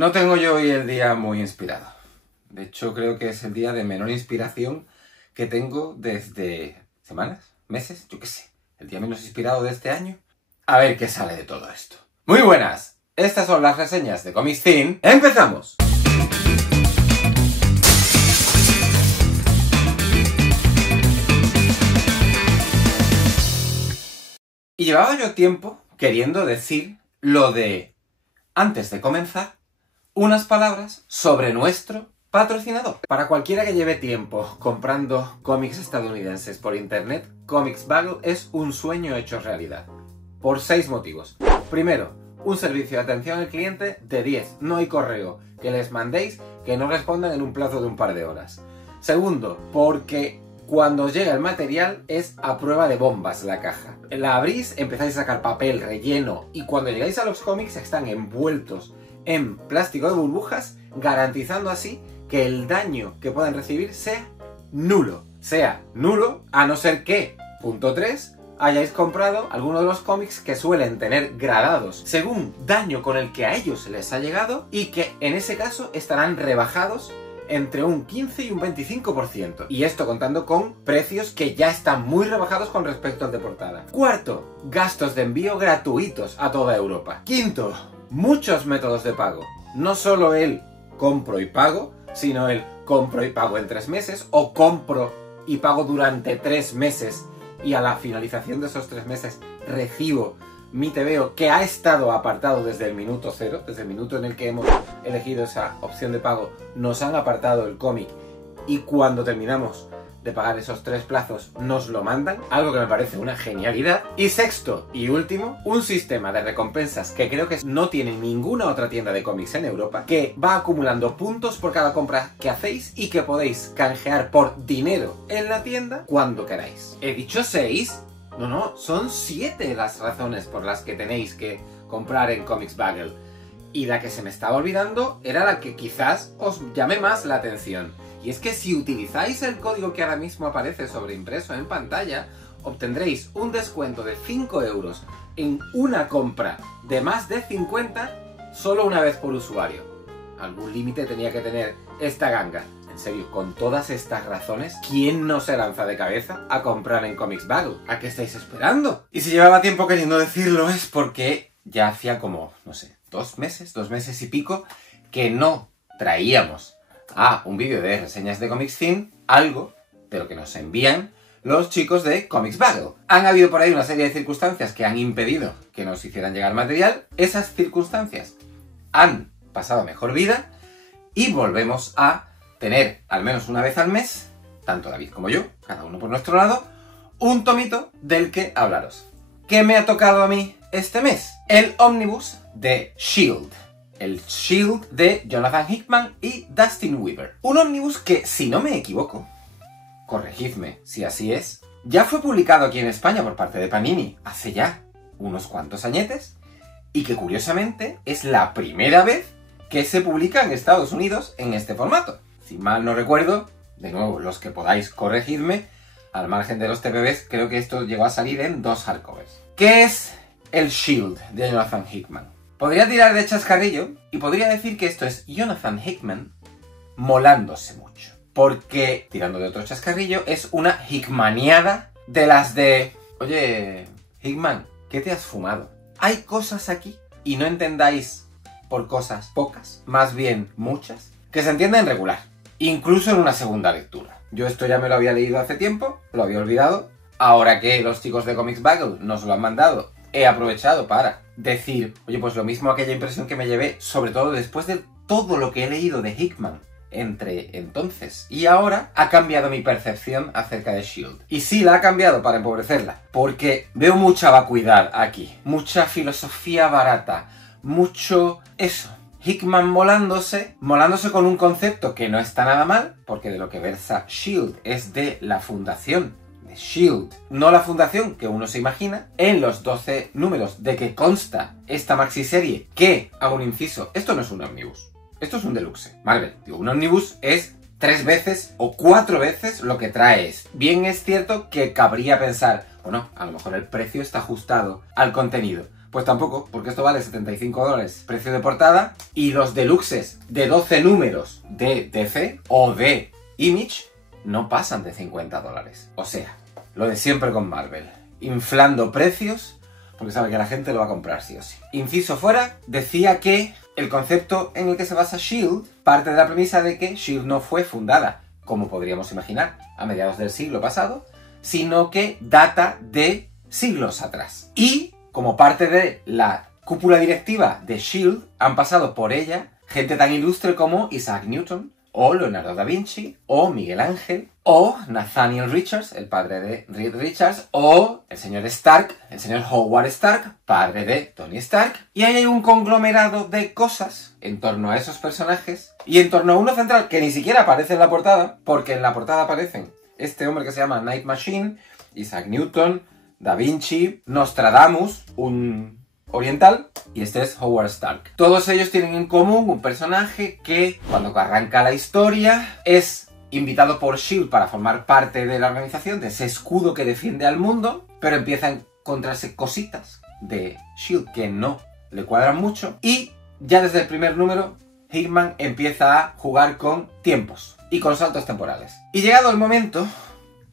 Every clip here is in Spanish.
No tengo yo hoy el día muy inspirado. De hecho, creo que es el día de menor inspiración que tengo desde semanas, meses, yo qué sé. El día menos inspirado de este año. A ver qué sale de todo esto. Muy buenas. Estas son las reseñas de Comics Zine. ¡Empezamos! Y llevaba yo tiempo queriendo decir lo de, antes de comenzar, unas palabras sobre nuestro patrocinador. Para cualquiera que lleve tiempo comprando cómics estadounidenses por internet, ComicsBuggle es un sueño hecho realidad. Por 6 motivos. Primero, un servicio de atención al cliente de 10. No hay correo que les mandéis que no respondan en un plazo de un par de horas. Segundo, porque cuando os llega el material es a prueba de bombas la caja. La abrís, empezáis a sacar papel, relleno, y cuando llegáis a los cómics están envueltos en plástico de burbujas, garantizando así que el daño que puedan recibir sea nulo. Sea nulo, a no ser que, punto 3, hayáis comprado alguno de los cómics que suelen tener gradados según daño con el que a ellos les ha llegado y que en ese caso estarán rebajados entre un 15 y un 25%. Y esto contando con precios que ya están muy rebajados con respecto al de portada. Cuarto, gastos de envío gratuitos a toda Europa. Quinto, muchos métodos de pago. No solo el compro y pago, sino el compro y pago en 3 meses o compro y pago durante 3 meses y a la finalización de esos 3 meses recibo mi TVO que ha estado apartado desde el minuto 0, desde el minuto en el que hemos elegido esa opción de pago, nos han apartado el cómic y cuando terminamos de pagar esos 3 plazos nos lo mandan, algo que me parece una genialidad. Y sexto y último, un sistema de recompensas que creo que no tiene ninguna otra tienda de cómics en Europa, que va acumulando puntos por cada compra que hacéis y que podéis canjear por dinero en la tienda cuando queráis. ¿He dicho 6? No, son 7 las razones por las que tenéis que comprar en ComicsBuggle. Y la que se me estaba olvidando era la que quizás os llame más la atención. Y es que si utilizáis el código que ahora mismo aparece sobreimpreso en pantalla, obtendréis un descuento de 5 euros en una compra de más de 50 solo una vez por usuario. Algún límite tenía que tener esta ganga. En serio, con todas estas razones, ¿quién no se lanza de cabeza a comprar en ComicsBuggle? ¿A qué estáis esperando? Y si llevaba tiempo queriendo decirlo es porque ya hacía como, no sé, 2 meses y pico, que no traíamos a un vídeo de reseñas de Comics Zine algo de lo que nos envían los chicos de ComicsBuggle. Han habido por ahí una serie de circunstancias que han impedido que nos hicieran llegar material. Esas circunstancias han pasado a mejor vida y volvemos a tener al menos una vez al mes, tanto David como yo, cada uno por nuestro lado, un tomito del que hablaros. ¿Qué me ha tocado a mí este mes? El ómnibus de S.H.I.E.L.D. El S.H.I.E.L.D. de Jonathan Hickman y Dustin Weaver. Un ómnibus que, si no me equivoco, corregidme si así es, ya fue publicado aquí en España por parte de Panini hace ya unos cuantos añetes y que curiosamente es la primera vez que se publica en Estados Unidos en este formato. Si mal no recuerdo, de nuevo, los que podáis corregirme, al margen de los TPBs, creo que esto llegó a salir en 2 hardcovers. ¿Qué es el S.H.I.E.L.D. de Jonathan Hickman? Podría tirar de chascarrillo y podría decir que esto es Jonathan Hickman molándose mucho. Porque, tirando de otro chascarrillo, es una hickmaniada de las de... Oye, Hickman, ¿qué te has fumado? Hay cosas aquí, y no entendáis por cosas pocas, más bien muchas, que se entienden regular. Incluso en una segunda lectura. Yo esto ya me lo había leído hace tiempo, lo había olvidado. Ahora que los chicos de ComicsBuggle nos lo han mandado, he aprovechado para decir, oye, pues lo mismo aquella impresión que me llevé, sobre todo después de todo lo que he leído de Hickman entre entonces y ahora, ha cambiado mi percepción acerca de S.H.I.E.L.D. Y sí, la ha cambiado para empobrecerla, porque veo mucha vacuidad aquí, mucha filosofía barata, mucho eso. Hickman molándose con un concepto que no está nada mal, porque de lo que versa S.H.I.E.L.D. es de la fundación de S.H.I.E.L.D., no la fundación que uno se imagina. En los 12 números de que consta esta maxiserie, que, hago un inciso, esto no es un ómnibus, esto es un deluxe, ¿vale? Digo, un ómnibus es 3 veces o 4 veces lo que traes. Bien es cierto que cabría pensar, bueno, a lo mejor el precio está ajustado al contenido. Pues tampoco, porque esto vale $75, precio de portada, y los deluxes de 12 números de DC o de Image no pasan de $50. O sea, lo de siempre con Marvel, inflando precios porque sabe que la gente lo va a comprar sí o sí. Inciso fuera, decía que el concepto en el que se basa S.H.I.E.L.D. parte de la premisa de que S.H.I.E.L.D. no fue fundada, como podríamos imaginar, a mediados del siglo pasado, sino que data de siglos atrás. Y, como parte de la cúpula directiva de S.H.I.E.L.D., han pasado por ella gente tan ilustre como Isaac Newton, o Leonardo da Vinci, o Miguel Ángel, o Nathaniel Richards, el padre de Reed Richards, o el señor Stark, el señor Howard Stark, padre de Tony Stark. Y ahí hay un conglomerado de cosas en torno a esos personajes, y en torno a uno central que ni siquiera aparece en la portada, porque en la portada aparecen este hombre que se llama Night Machine, Isaac Newton, Da Vinci, Nostradamus, un oriental, y este es Howard Stark. Todos ellos tienen en común un personaje que, cuando arranca la historia, es invitado por S.H.I.E.L.D. para formar parte de la organización, de ese escudo que defiende al mundo, pero empieza a encontrarse cositas de S.H.I.E.L.D. que no le cuadran mucho, y ya desde el primer número, Hickman empieza a jugar con tiempos y con saltos temporales. Y llegado el momento,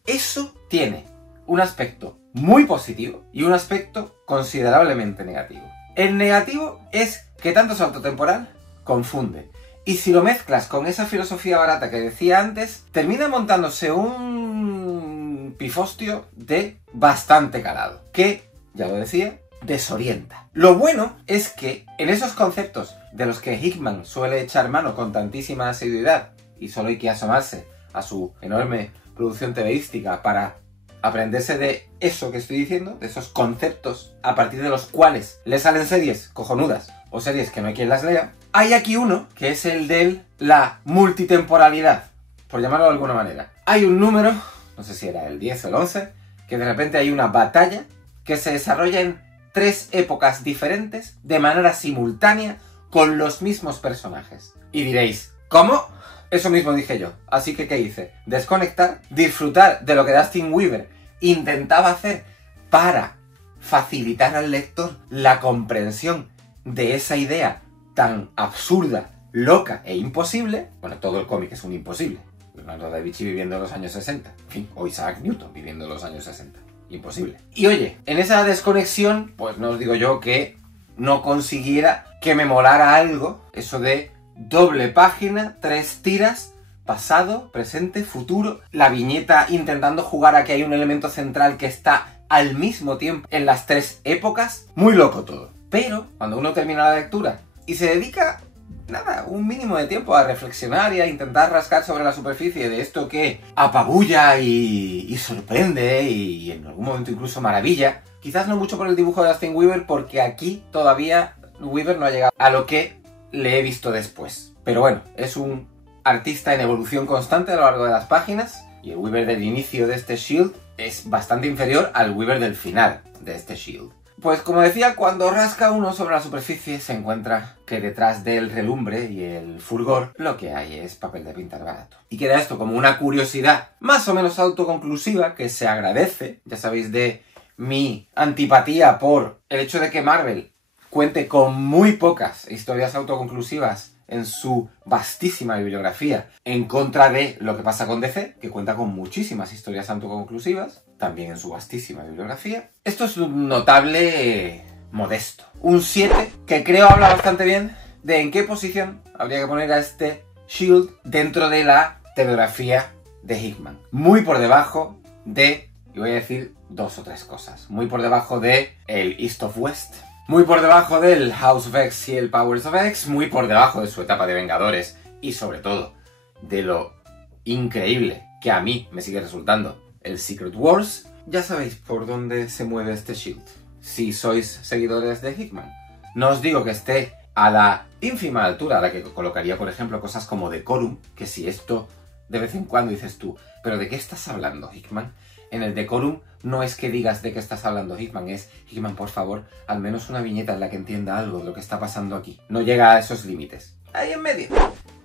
eso tiene un aspecto muy positivo y un aspecto considerablemente negativo. El negativo es que tanto salto temporal confunde. Y si lo mezclas con esa filosofía barata que decía antes, termina montándose un pifostio de bastante calado, que, ya lo decía, desorienta. Lo bueno es que en esos conceptos de los que Hickman suele echar mano con tantísima asiduidad, y solo hay que asomarse a su enorme producción TVística para aprenderse de eso que estoy diciendo, de esos conceptos a partir de los cuales le salen series cojonudas o series que no hay quien las lea, hay aquí uno que es el de la multitemporalidad, por llamarlo de alguna manera. Hay un número, no sé si era el 10 o el 11, que de repente hay una batalla que se desarrolla en 3 épocas diferentes de manera simultánea con los mismos personajes. Y diréis, ¿cómo? Eso mismo dije yo. Así que, ¿qué hice? Desconectar, disfrutar de lo que Dustin Weaver intentaba hacer para facilitar al lector la comprensión de esa idea tan absurda, loca e imposible. Bueno, todo el cómic es un imposible. Leonardo da Vinci viviendo en los años 60. En fin, o Isaac Newton viviendo en los años 60. Imposible. Y oye, en esa desconexión, pues no os digo yo que no consiguiera que me molara algo, eso de doble página, 3 tiras, pasado, presente, futuro, la viñeta intentando jugar a que hay un elemento central que está al mismo tiempo en las 3 épocas. Muy loco todo. Pero cuando uno termina la lectura y se dedica, nada, un mínimo de tiempo a reflexionar y a intentar rascar sobre la superficie de esto que apabulla y sorprende y en algún momento incluso maravilla, quizás no mucho por el dibujo de Dustin Weaver, porque aquí todavía Weaver no ha llegado a lo que le he visto después. Pero bueno, es un artista en evolución constante a lo largo de las páginas, y el Weaver del inicio de este S.H.I.E.L.D. es bastante inferior al Weaver del final de este S.H.I.E.L.D. Pues como decía, cuando rasca uno sobre la superficie se encuentra que detrás del relumbre y el fulgor lo que hay es papel de pintar barato. Y queda esto como una curiosidad más o menos autoconclusiva que se agradece. Ya sabéis de mi antipatía por el hecho de que Marvel cuente con muy pocas historias autoconclusivas en su vastísima bibliografía, en contra de lo que pasa con DC, que cuenta con muchísimas historias autoconclusivas, también en su vastísima bibliografía. Esto es un notable modesto. Un 7, que creo habla bastante bien de en qué posición habría que poner a este S.H.I.E.L.D. dentro de la telegrafía de Hickman. Muy por debajo de, y voy a decir 2 o 3 cosas, muy por debajo de el East of West, muy por debajo del House of X y el Powers of X, muy por debajo de su etapa de Vengadores y sobre todo de lo increíble que a mí me sigue resultando el Secret Wars. Ya sabéis por dónde se mueve este S.H.I.E.L.D. si sois seguidores de Hickman. No os digo que esté a la ínfima altura a la que colocaría, por ejemplo, cosas como Decorum, que si esto de vez en cuando dices tú, ¿pero de qué estás hablando, Hickman? En el Decorum no es que digas de qué estás hablando, Hickman, es Hickman, por favor, al menos una viñeta en la que entienda algo de lo que está pasando aquí. No llega a esos límites. Ahí en medio.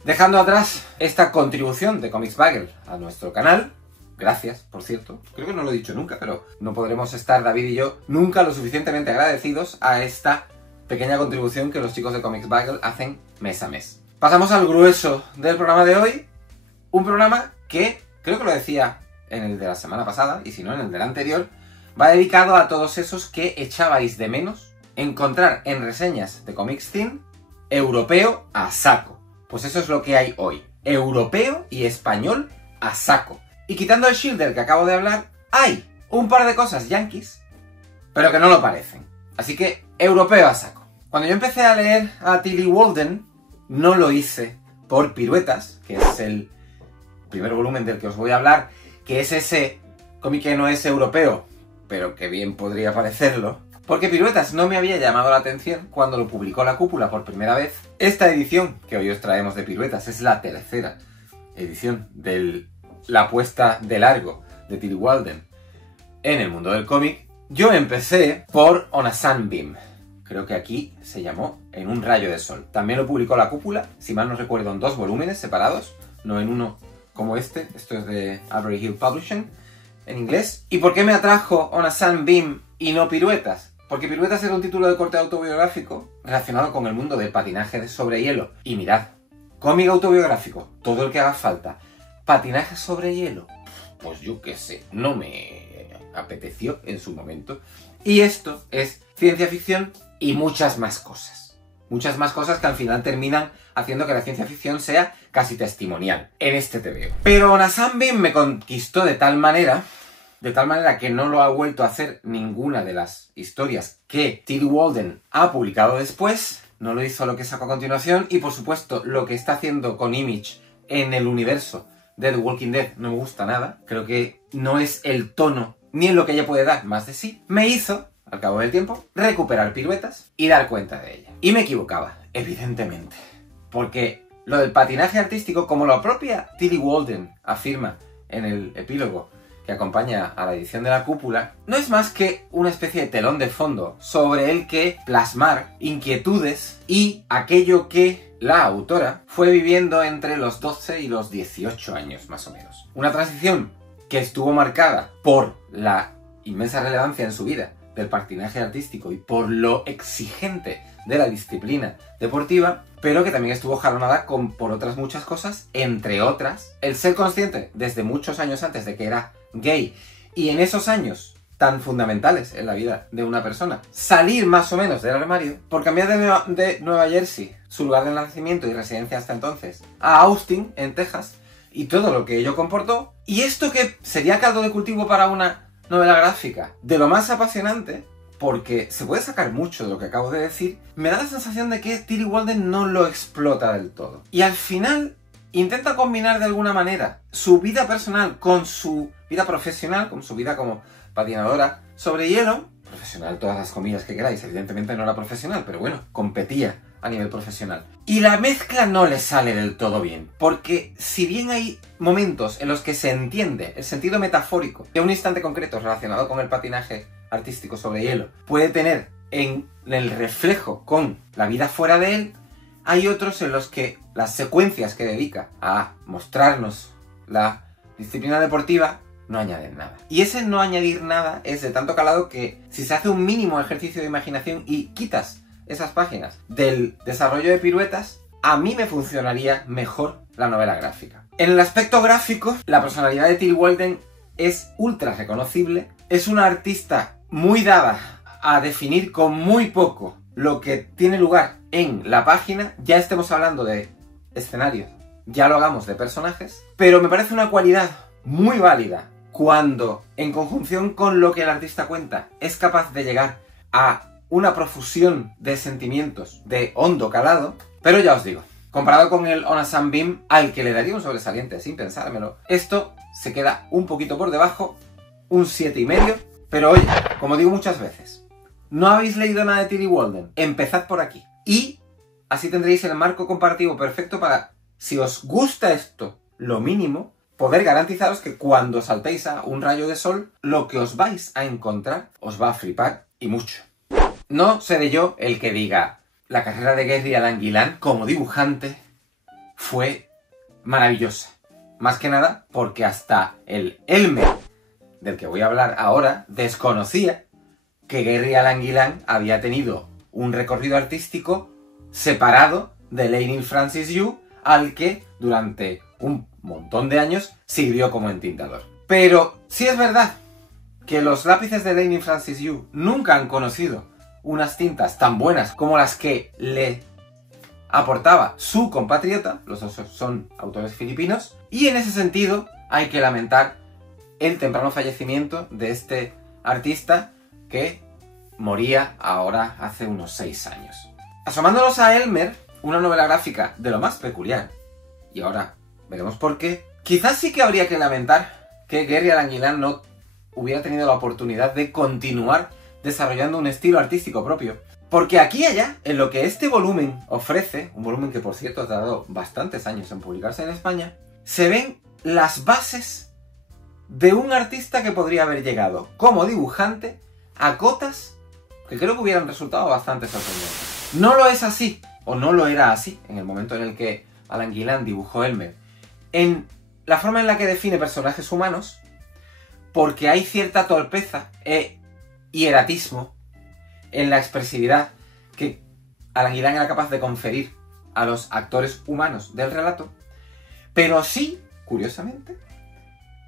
Dejando atrás esta contribución de Comics Bagel a nuestro canal, Gracias, por cierto. Creo que no lo he dicho nunca, pero no podremos estar, David y yo, nunca lo suficientemente agradecidos a esta pequeña contribución que los chicos de Comics Bagel hacen mes a mes. Pasamos al grueso del programa de hoy. Un programa que, creo que lo decía en el de la semana pasada, y si no en el del anterior, va dedicado a todos esos que echabais de menos encontrar en reseñas de Comics Scene europeo a saco. Pues eso es lo que hay hoy. Europeo y español a saco. Y quitando el shield del que acabo de hablar, hay un par de cosas yankees, pero que no lo parecen. Así que, europeo a saco. Cuando yo empecé a leer a Tillie Walden, no lo hice por Piruetas, que es el primer volumen del que os voy a hablar, que es ese cómic que no es europeo, pero que bien podría parecerlo, porque Piruetas no me había llamado la atención cuando lo publicó La Cúpula por primera vez. Esta edición que hoy os traemos de Piruetas es la tercera edición de la puesta de largo de Tillie Walden en el mundo del cómic. Yo empecé por On a Sunbeam. Creo que aquí se llamó En un rayo de sol. También lo publicó La Cúpula, si mal no recuerdo, en 2 volúmenes separados, no en uno como este. Esto es de Avery Hill Publishing, en inglés. ¿Y por qué me atrajo On a Sunbeam y no Piruetas? Porque Piruetas era un título de corte autobiográfico relacionado con el mundo del patinaje sobre hielo. Y mirad, cómic autobiográfico, todo el que haga falta. Patinaje sobre hielo, pues yo qué sé, no me apeteció en su momento. Y esto es ciencia ficción y muchas más cosas. Muchas más cosas que al final terminan haciendo que la ciencia ficción sea casi testimonial en este TVO. Pero On a Sunbeam me conquistó de tal manera que no lo ha vuelto a hacer ninguna de las historias que Tillie Walden ha publicado después. No lo hizo lo que sacó a continuación y, por supuesto, lo que está haciendo con Image en el universo de The Walking Dead no me gusta nada. Creo que no es el tono ni en lo que ella puede dar más de sí. Me hizo, al cabo del tiempo, recuperar Piruetas y dar cuenta de ella. Y me equivocaba, evidentemente. Porque lo del patinaje artístico, como la propia Tillie Walden afirma en el epílogo que acompaña a la edición de La Cúpula, no es más que una especie de telón de fondo sobre el que plasmar inquietudes y aquello que la autora fue viviendo entre los 12 y los 18 años, más o menos. Una transición que estuvo marcada por la inmensa relevancia en su vida del patinaje artístico y por lo exigente de la disciplina deportiva, pero que también estuvo jalonada por otras muchas cosas, entre otras, el ser consciente desde muchos años antes de que era gay, y en esos años tan fundamentales en la vida de una persona, salir más o menos del armario por cambiar de Nueva Jersey, su lugar de nacimiento y residencia hasta entonces, a Austin, en Texas, y todo lo que ello comportó. Y esto que sería caldo de cultivo para una novela gráfica de lo más apasionante, porque se puede sacar mucho de lo que acabo de decir, me da la sensación de que Tillie Walden no lo explota del todo. Y al final intenta combinar de alguna manera su vida personal con su vida profesional, con su vida como patinadora sobre hielo. Profesional, todas las comillas que queráis, evidentemente no era profesional, pero bueno, competía a nivel profesional. Y la mezcla no le sale del todo bien, porque si bien hay momentos en los que se entiende el sentido metafórico de un instante concreto relacionado con el patinaje artístico sobre hielo, puede tener en el reflejo con la vida fuera de él, hay otros en los que las secuencias que dedica a mostrarnos la disciplina deportiva no añaden nada. Y ese no añadir nada es de tanto calado que si se hace un mínimo ejercicio de imaginación y quitas esas páginas del desarrollo de Piruetas, a mí me funcionaría mejor la novela gráfica. En el aspecto gráfico, la personalidad de Tillie Walden es ultra reconocible. Es una artista muy dada a definir con muy poco lo que tiene lugar en la página. Ya estemos hablando de escenarios, ya lo hagamos de personajes, pero me parece una cualidad muy válida cuando, en conjunción con lo que el artista cuenta, es capaz de llegar a una profusión de sentimientos de hondo calado. Pero ya os digo, comparado con el On a Sunbeam, al que le daría un sobresaliente sin pensármelo, esto se queda un poquito por debajo, un 7,5. Pero oye, como digo muchas veces, no habéis leído nada de Tillie Walden, empezad por aquí. Y así tendréis el marco comparativo perfecto para, si os gusta esto, lo mínimo, poder garantizaros que cuando saltéis a un rayo de sol, lo que os vais a encontrar os va a flipar y mucho. No seré yo el que diga, la carrera de Gary Alan Gillan como dibujante fue maravillosa. Más que nada porque hasta el Elmer, del que voy a hablar ahora, desconocía que Gary Alan Gillan había tenido un recorrido artístico separado de Leinil Francis Yu, al que durante un montón de años sirvió como entintador. Pero sí es verdad que los lápices de Leinil Francis Yu nunca han conocido unas tintas tan buenas como las que le aportaba su compatriota. Los dos son autores filipinos, y en ese sentido hay que lamentar el temprano fallecimiento de este artista que moría ahora hace unos 6 años. Asomándonos a Elmer, una novela gráfica de lo más peculiar, y ahora veremos por qué, quizás sí que habría que lamentar que Gary Alan Gillan no hubiera tenido la oportunidad de continuar desarrollando un estilo artístico propio. Porque aquí y allá, en lo que este volumen ofrece, un volumen que por cierto ha tardado bastantes años en publicarse en España, se ven las bases de un artista que podría haber llegado como dibujante a cotas que creo que hubieran resultado bastante sorprendentes. No lo es así, o no lo era así, en el momento en el que Alan Gillan dibujó Elmer, en la forma en la que define personajes humanos, porque hay cierta torpeza e hieratismo en la expresividad que Alan Gillan era capaz de conferir a los actores humanos del relato, pero sí, curiosamente,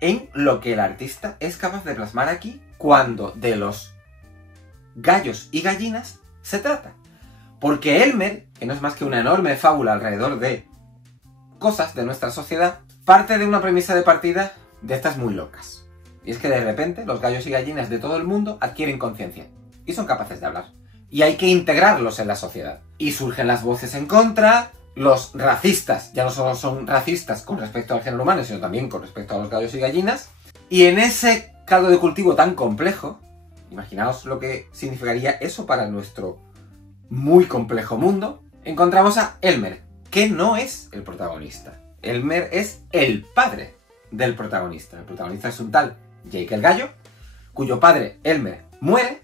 en lo que el artista es capaz de plasmar aquí cuando de los gallos y gallinas se trata. Porque Elmer, que no es más que una enorme fábula alrededor de cosas de nuestra sociedad, parte de una premisa de partida de estas muy locas. Y es que de repente los gallos y gallinas de todo el mundo adquieren conciencia y son capaces de hablar. Y hay que integrarlos en la sociedad. Y surgen las voces en contra, los racistas ya no solo son racistas con respecto al género humano, sino también con respecto a los gallos y gallinas. Y en ese caldo de cultivo tan complejo, imaginaos lo que significaría eso para nuestro muy complejo mundo, encontramos a Elmer, que no es el protagonista. Elmer es el padre del protagonista. El protagonista es un tal Jake el Gallo, cuyo padre, Elmer, muere.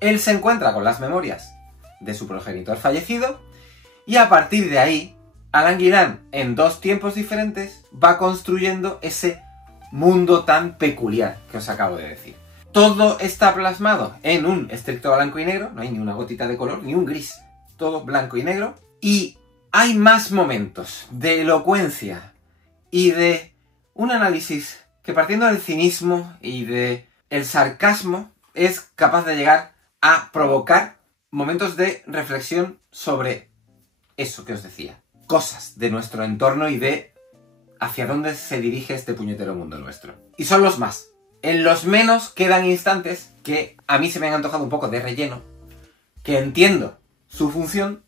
Él se encuentra con las memorias de su progenitor fallecido, y a partir de ahí, Alan Gillan, en 2 tiempos diferentes, va construyendo ese mundo tan peculiar que os acabo de decir. Todo está plasmado en un estricto blanco y negro, no hay ni una gotita de color, ni un gris, todo blanco y negro, y hay más momentos de elocuencia y de un análisis que, partiendo del cinismo y del sarcasmo, es capaz de llegar a provocar momentos de reflexión sobre eso que os decía. Cosas de nuestro entorno y de hacia dónde se dirige este puñetero mundo nuestro. Y son los más. En los menos quedan instantes que a mí se me han antojado un poco de relleno, que entiendo su función,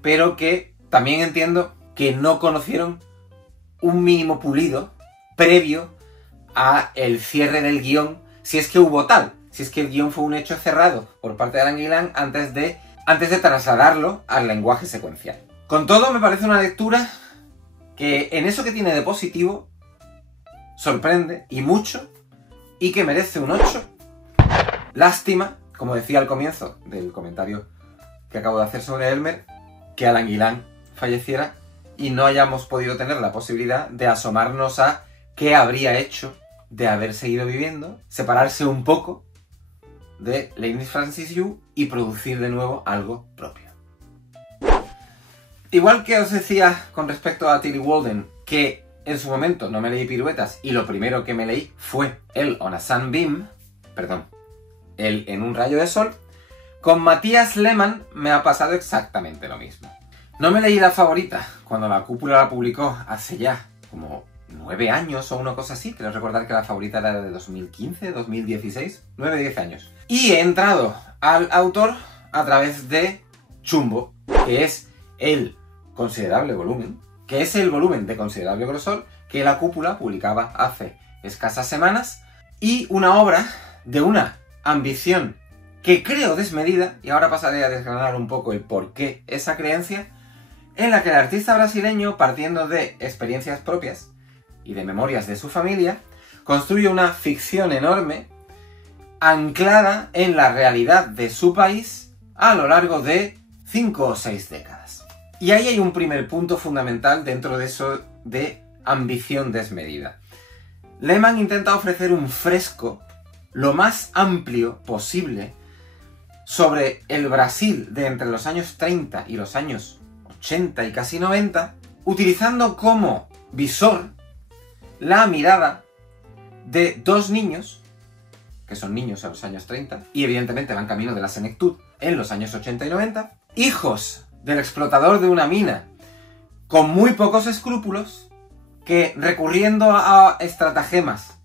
pero que también entiendo que no conocieron un mínimo pulido previo a el cierre del guión, si es que hubo tal. Si es que el guión fue un hecho cerrado por parte de Alan Gillan antes de trasladarlo al lenguaje secuencial. Con todo, me parece una lectura que en eso que tiene de positivo sorprende y mucho, y que merece un 8. Lástima, como decía al comienzo del comentario que acabo de hacer sobre Elmer, que Alan Gillan falleciera y no hayamos podido tener la posibilidad de asomarnos a qué habría hecho de haber seguido viviendo, separarse un poco de Leinil Francis Yu y producir de nuevo algo propio. Igual que os decía con respecto a Tillie Walden, que en su momento no me leí Piruetas y lo primero que me leí fue el On a Sunbeam, el En un rayo de sol, con Matías Lehmann me ha pasado exactamente lo mismo. No me leí La Favorita cuando La Cúpula la publicó hace ya como 9 años o una cosa así. Creo recordar que La Favorita era de 2015, 2016, 9-10 años. Y he entrado al autor a través de Chumbo, que es el considerable volumen, que es el volumen de considerable grosor que La Cúpula publicaba hace escasas semanas, y una obra de una ambición que creo desmedida, y ahora pasaré a desgranar un poco el por qué esa creencia, en la que el artista brasileño, partiendo de experiencias propias y de memorias de su familia, construye una ficción enorme anclada en la realidad de su país a lo largo de 5 o 6 décadas. Y ahí hay un primer punto fundamental dentro de eso de ambición desmedida. Lehmann intenta ofrecer un fresco lo más amplio posible sobre el Brasil de entre los años 30 y los años 80 y casi 90, utilizando como visor la mirada de dos niños, que son niños en los años 30, y evidentemente van camino de la senectud en los años 80 y 90, hijos del explotador de una mina, con muy pocos escrúpulos, que recurriendo a estratagemas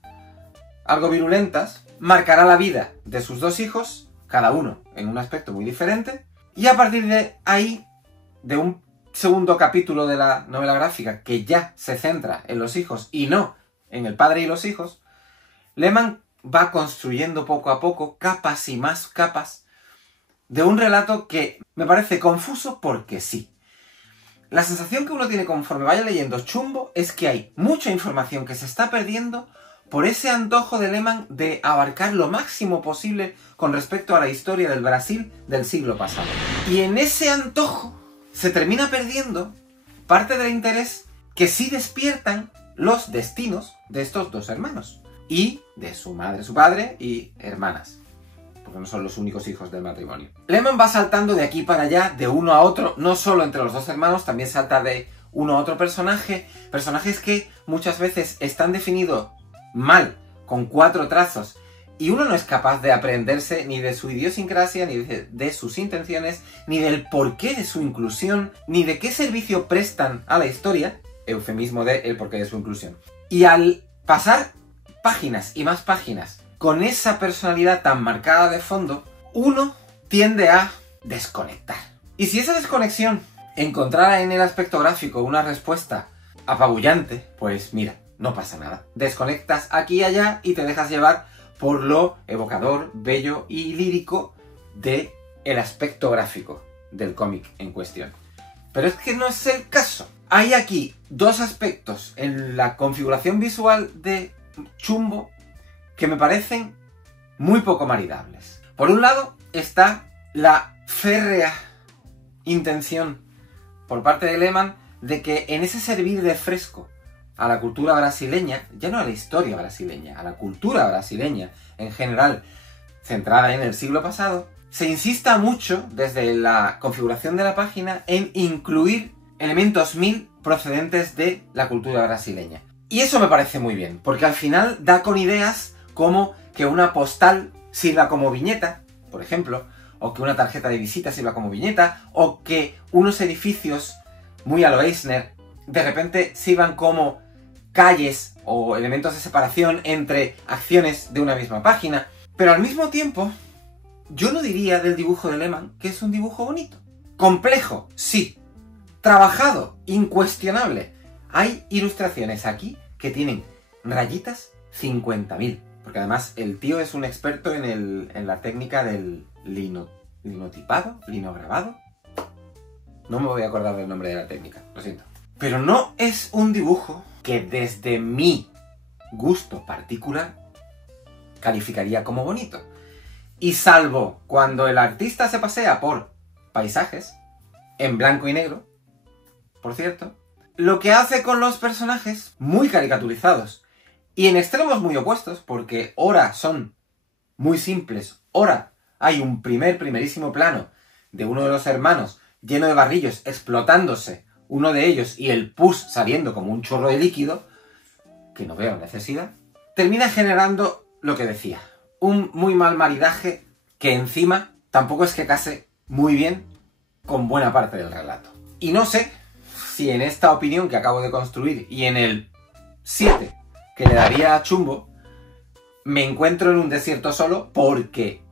algo virulentas, marcará la vida de sus dos hijos, cada uno en un aspecto muy diferente, y a partir de ahí, de un segundo capítulo de la novela gráfica que ya se centra en los hijos y no en el padre y los hijos, Lehmann va construyendo poco a poco capas y más capas de un relato que me parece confuso porque sí. La sensación que uno tiene conforme vaya leyendo Chumbo es que hay mucha información que se está perdiendo por ese antojo de Lehmann de abarcar lo máximo posible con respecto a la historia del Brasil del siglo pasado. Y en ese antojo se termina perdiendo parte del interés que sí despiertan los destinos de estos dos hermanos y de su madre, su padre y hermanas, porque no son los únicos hijos del matrimonio. Lehmann va saltando de aquí para allá, de uno a otro, no solo entre los dos hermanos, también salta de uno a otro personaje, personajes que muchas veces están definidos mal, con 4 trazos, y uno no es capaz de aprenderse ni de su idiosincrasia, ni de sus intenciones, ni del porqué de su inclusión, ni de qué servicio prestan a la historia, eufemismo de el porqué de su inclusión. Y al pasar páginas y más páginas con esa personalidad tan marcada de fondo, uno tiende a desconectar. Y si esa desconexión encontrara en el aspecto gráfico una respuesta apabullante, pues mira, no pasa nada. Desconectas aquí y allá y te dejas llevar por lo evocador, bello y lírico del aspecto gráfico del cómic en cuestión. Pero es que no es el caso. Hay aquí dos aspectos en la configuración visual de Chumbo que me parecen muy poco maridables. Por un lado está la férrea intención por parte de Lehmann de que en ese servir de fresco a la cultura brasileña, ya no a la historia brasileña, a la cultura brasileña en general, centrada en el siglo pasado, se insista mucho desde la configuración de la página en incluir elementos 1000 procedentes de la cultura brasileña. Y eso me parece muy bien, porque al final da con ideas como que una postal sirva como viñeta, por ejemplo, o que una tarjeta de visita sirva como viñeta, o que unos edificios muy a lo Eisner de repente sirvan como calles o elementos de separación entre acciones de una misma página. Pero al mismo tiempo, yo no diría del dibujo de Lehmann que es un dibujo bonito. Complejo, sí. Trabajado, incuestionable. Hay ilustraciones aquí que tienen rayitas 50.000. Porque además el tío es un experto en la técnica del linotipado, linograbado. No me voy a acordar del nombre de la técnica, lo siento. Pero no es un dibujo que desde mi gusto particular calificaría como bonito. Y salvo cuando el artista se pasea por paisajes, en blanco y negro, por cierto, lo que hace con los personajes muy caricaturizados y en extremos muy opuestos, porque ora son muy simples, ora hay un primerísimo plano de uno de los hermanos lleno de barrillos explotándose uno de ellos y el pus saliendo como un chorro de líquido, que no veo necesidad, termina generando lo que decía, un muy mal maridaje que encima tampoco es que case muy bien con buena parte del relato. Y no sé si en esta opinión que acabo de construir y en el 7 que le daría a Chumbo, me encuentro en un desierto solo porque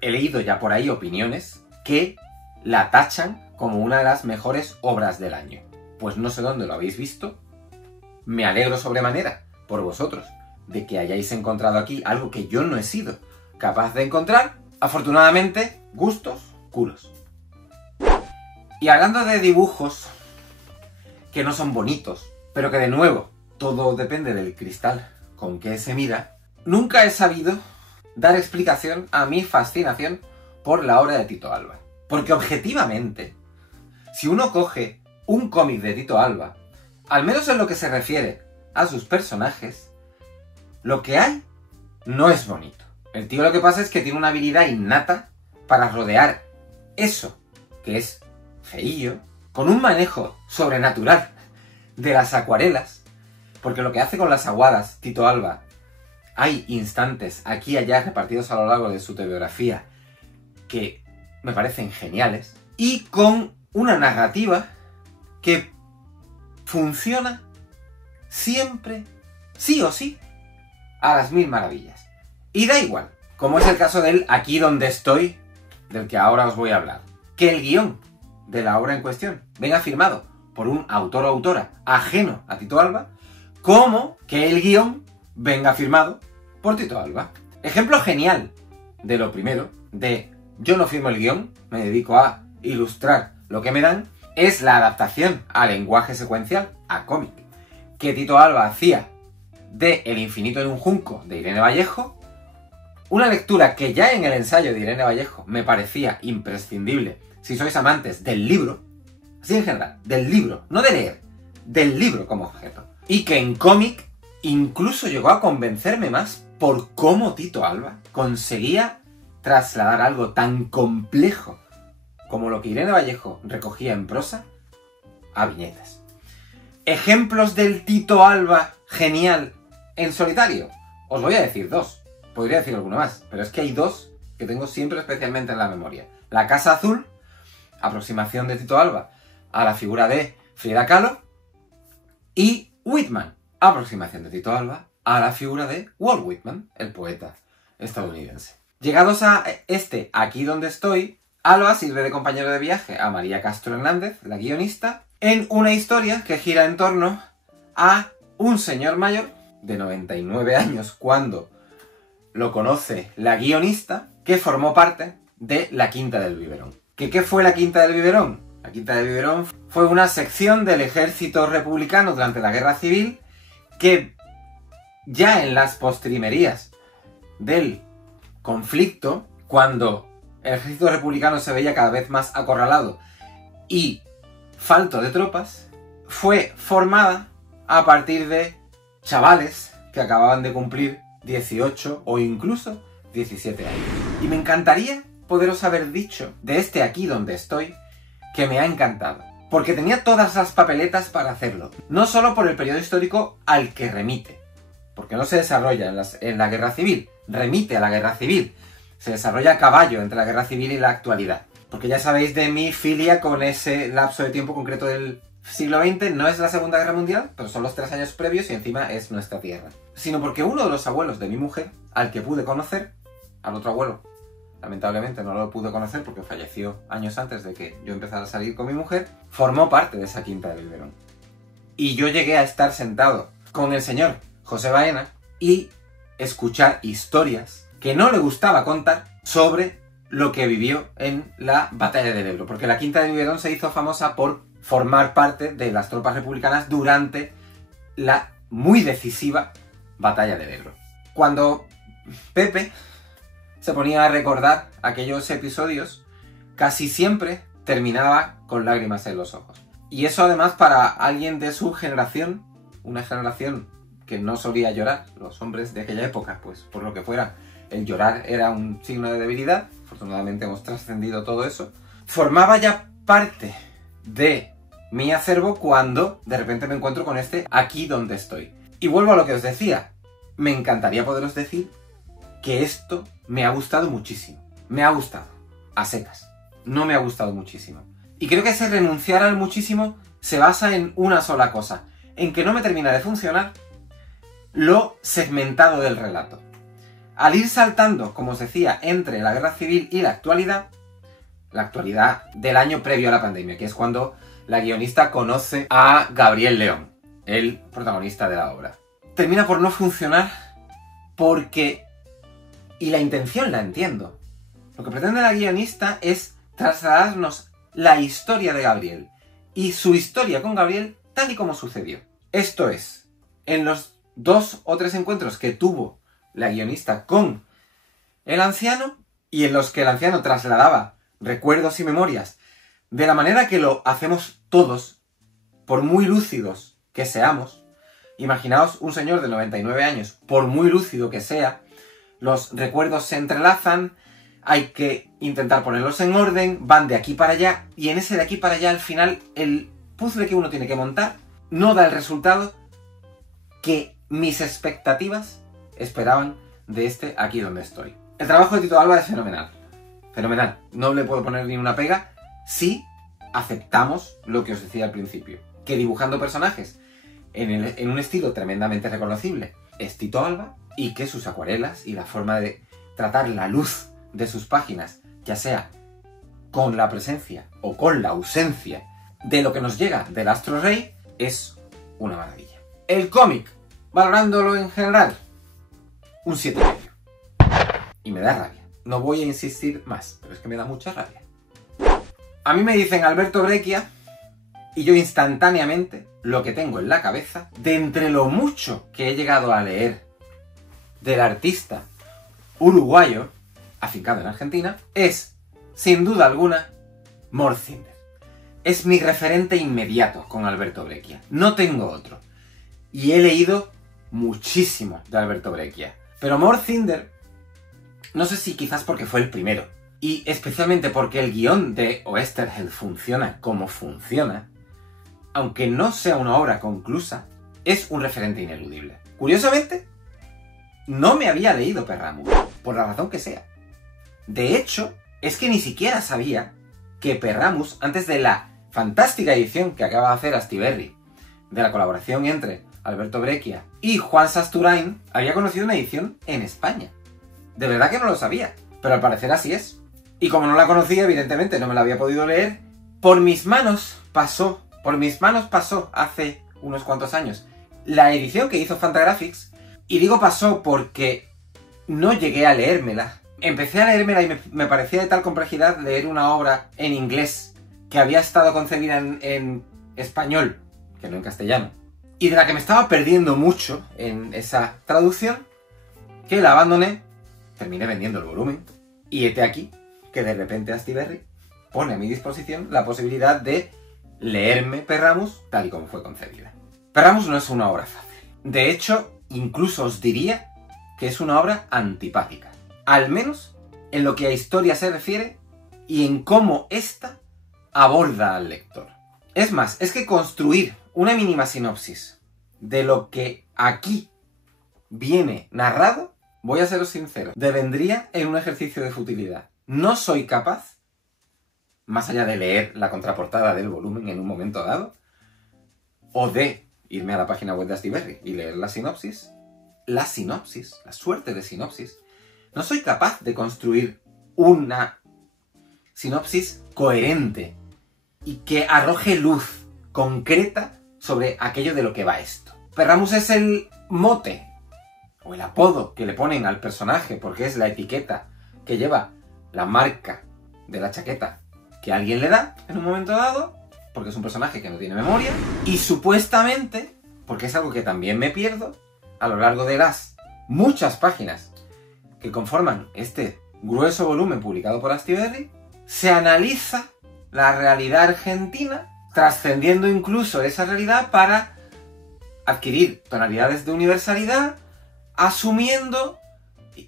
he leído ya por ahí opiniones que la tachan como una de las mejores obras del año. Pues no sé dónde lo habéis visto. Me alegro sobremanera por vosotros de que hayáis encontrado aquí algo que yo no he sido capaz de encontrar. Afortunadamente, gustos, culos. Y hablando de dibujos que no son bonitos, pero que de nuevo, todo depende del cristal con que se mira, nunca he sabido dar explicación a mi fascinación por la obra de Tito Alba. Porque objetivamente, si uno coge un cómic de Tito Alba, al menos en lo que se refiere a sus personajes, lo que hay no es bonito. El tío lo que pasa es que tiene una habilidad innata para rodear eso, que es feillo, con un manejo sobrenatural de las acuarelas, porque lo que hace con las aguadas Tito Alba, hay instantes aquí y allá repartidos a lo largo de su biografía que me parecen geniales, y con una narrativa que funciona siempre, sí o sí, a las mil maravillas. Y da igual, como es el caso del Aquí donde estoy, del que ahora os voy a hablar, que el guión de la obra en cuestión venga firmado por un autor o autora ajeno a Tito Alba, como que el guión venga firmado por Tito Alba. Ejemplo genial de lo primero, de yo no firmo el guión, me dedico a ilustrar lo que me dan, es la adaptación a lenguaje secuencial, a cómic, que Tito Alba hacía de El infinito en un junco, de Irene Vallejo, una lectura que ya en el ensayo de Irene Vallejo me parecía imprescindible si sois amantes del libro, así en general, del libro, no de leer, del libro como objeto. Y que en cómic incluso llegó a convencerme más por cómo Tito Alba conseguía trasladar algo tan complejo como lo que Irene Vallejo recogía en prosa a viñetas. Ejemplos del Tito Alba genial en solitario. Os voy a decir dos. Podría decir alguno más, pero es que hay dos que tengo siempre especialmente en la memoria. La Casa Azul, aproximación de Tito Alba a la figura de Frida Kahlo, y Whitman, aproximación de Tito Alba a la figura de Walt Whitman, el poeta estadounidense. Llegados a este Aquí donde estoy, Alba sirve de compañero de viaje a María Castro Hernández, la guionista, en una historia que gira en torno a un señor mayor de 99 años cuando lo conoce la guionista, que formó parte de la Quinta del Biberón. ¿Qué fue la Quinta del Biberón? La Quinta del Biberón fue una sección del ejército republicano durante la Guerra Civil que ya en las postrimerías del conflicto, cuando el ejército republicano se veía cada vez más acorralado y falto de tropas, fue formada a partir de chavales que acababan de cumplir 18 o incluso 17 años. Y me encantaría poderos haber dicho de este Aquí donde estoy que me ha encantado, porque tenía todas las papeletas para hacerlo, no solo por el periodo histórico al que remite, porque no se desarrolla en la Guerra Civil, remite a la Guerra Civil, se desarrolla a caballo entre la Guerra Civil y la actualidad, porque ya sabéis de mi filia con ese lapso de tiempo concreto del siglo XX, no es la Segunda Guerra Mundial, pero son los 3 años previos y encima es nuestra tierra. Sino porque uno de los abuelos de mi mujer, al que pude conocer, al otro abuelo, lamentablemente no lo pude conocer porque falleció años antes de que yo empezara a salir con mi mujer, formó parte de esa Quinta del Biberón. Y yo llegué a estar sentado con el señor José Baena y escuchar historias que no le gustaba contar sobre lo que vivió en la Batalla del Ebro, porque la Quinta del Biberón se hizo famosa por formar parte de las tropas republicanas durante la muy decisiva Batalla del Ebro. Cuando Pepe se ponía a recordar aquellos episodios, casi siempre terminaba con lágrimas en los ojos. Y eso además para alguien de su generación, una generación que no solía llorar, los hombres de aquella época, pues por lo que fuera, el llorar era un signo de debilidad, afortunadamente hemos trascendido todo eso, formaba ya parte de mi acervo cuando de repente me encuentro con este Aquí donde estoy. Y vuelvo a lo que os decía, me encantaría poderos decir que esto me ha gustado muchísimo. Me ha gustado, a secas. No me ha gustado muchísimo. Y creo que ese renunciar al muchísimo se basa en una sola cosa, en que no me termina de funcionar lo segmentado del relato. Al ir saltando, como os decía, entre la Guerra Civil y la actualidad del año previo a la pandemia, que es cuando la guionista conoce a Gabriel León, el protagonista de la obra. Termina por no funcionar porque... Y la intención la entiendo. Lo que pretende la guionista es trasladarnos la historia de Gabriel y su historia con Gabriel tal y como sucedió. Esto es, en los 2 o 3 encuentros que tuvo la guionista con el anciano y en los que el anciano trasladaba recuerdos y memorias de la manera que lo hacemos todos, por muy lúcidos que seamos, imaginaos un señor de 99 años, por muy lúcido que sea, los recuerdos se entrelazan, hay que intentar ponerlos en orden, van de aquí para allá, y en ese de aquí para allá, al final, el puzzle que uno tiene que montar no da el resultado que mis expectativas esperaban de este aquí donde estoy. El trabajo de Tito Alba es fenomenal. Fenomenal. No le puedo poner ni una pega si aceptamos lo que os decía al principio. Que dibujando personajes en un estilo tremendamente reconocible es Tito Alba, y que sus acuarelas y la forma de tratar la luz de sus páginas, ya sea con la presencia o con la ausencia de lo que nos llega del Astro Rey, es una maravilla. El cómic, valorándolo en general, un 7,5. Y me da rabia. No voy a insistir más, pero es que me da mucha rabia. A mí me dicen Alberto Breccia, y yo instantáneamente lo que tengo en la cabeza, de entre lo mucho que he llegado a leer del artista uruguayo, afincado en Argentina, es, sin duda alguna, Mort Cinder. Es mi referente inmediato con Alberto Breccia. No tengo otro. Y he leído muchísimo de Alberto Breccia. Pero Mort Cinder, no sé si quizás porque fue el primero, y especialmente porque el guión de Oesterheld funciona como funciona, aunque no sea una obra conclusa, es un referente ineludible. Curiosamente, no me había leído Perramus, por la razón que sea. De hecho, es que ni siquiera sabía que Perramus, antes de la fantástica edición que acaba de hacer Astiberri, de la colaboración entre Alberto Breccia y Juan Sasturain, había conocido una edición en España. De verdad que no lo sabía, pero al parecer así es. Y como no la conocía, evidentemente no me la había podido leer, por mis manos pasó hace unos cuantos años la edición que hizo Fantagraphics, y digo pasó porque no llegué a leérmela. Empecé a leérmela y me parecía de tal complejidad leer una obra en inglés que había estado concebida en español, que no en castellano, y de la que me estaba perdiendo mucho en esa traducción, que la abandoné, terminé vendiendo el volumen, y hete aquí que de repente Astiberri pone a mi disposición la posibilidad de leerme Perramus tal y como fue concebida. Perramus no es una obra fácil. De hecho, incluso os diría que es una obra antipática. Al menos en lo que a historia se refiere y en cómo ésta aborda al lector. Es más, es que construir una mínima sinopsis de lo que aquí viene narrado, voy a seros sincero, devendría en un ejercicio de futilidad. No soy capaz, más allá de leer la contraportada del volumen en un momento dado, o de irme a la página web de Astiberri y leer la sinopsis, la suerte de sinopsis, no soy capaz de construir una sinopsis coherente y que arroje luz concreta sobre aquello de lo que va esto. Perramus es el mote o el apodo que le ponen al personaje porque es la etiqueta que lleva la marca de la chaqueta que alguien le da en un momento dado, porque es un personaje que no tiene memoria, y supuestamente, porque es algo que también me pierdo, a lo largo de las muchas páginas que conforman este grueso volumen publicado por Astiberri, se analiza la realidad argentina, trascendiendo incluso esa realidad para adquirir tonalidades de universalidad, asumiendo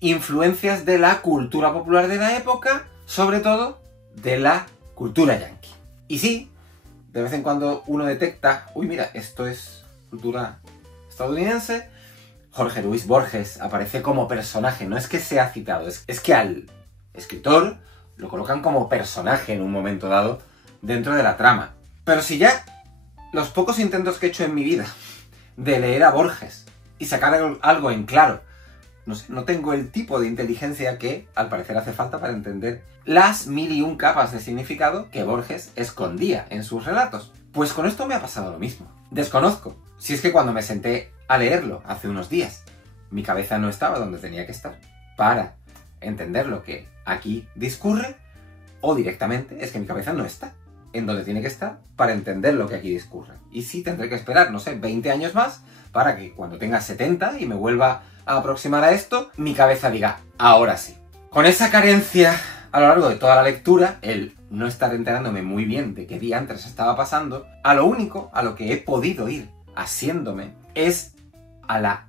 influencias de la cultura popular de la época, sobre todo de la cultura yankee. Y sí, de vez en cuando uno detecta, uy mira, esto es cultura estadounidense. Jorge Luis Borges aparece como personaje, no es que sea citado, es que al escritor lo colocan como personaje en un momento dado dentro de la trama. Pero si ya los pocos intentos que he hecho en mi vida de leer a Borges y sacar algo en claro, no sé, no tengo el tipo de inteligencia que al parecer hace falta para entender las 1001 capas de significado que Borges escondía en sus relatos. Pues con esto me ha pasado lo mismo. Desconozco si es que cuando me senté a leerlo hace unos días, mi cabeza no estaba donde tenía que estar para entender lo que aquí discurre, o directamente es que mi cabeza no está en donde tiene que estar para entender lo que aquí discurre. Y sí tendré que esperar, no sé, 20 años más para que cuando tenga 70 y me vuelva a aproximar a esto, mi cabeza diga, ahora sí. Con esa carencia a lo largo de toda la lectura, el no estar enterándome muy bien de qué diantres estaba pasando, a lo único a lo que he podido ir asiéndome es a la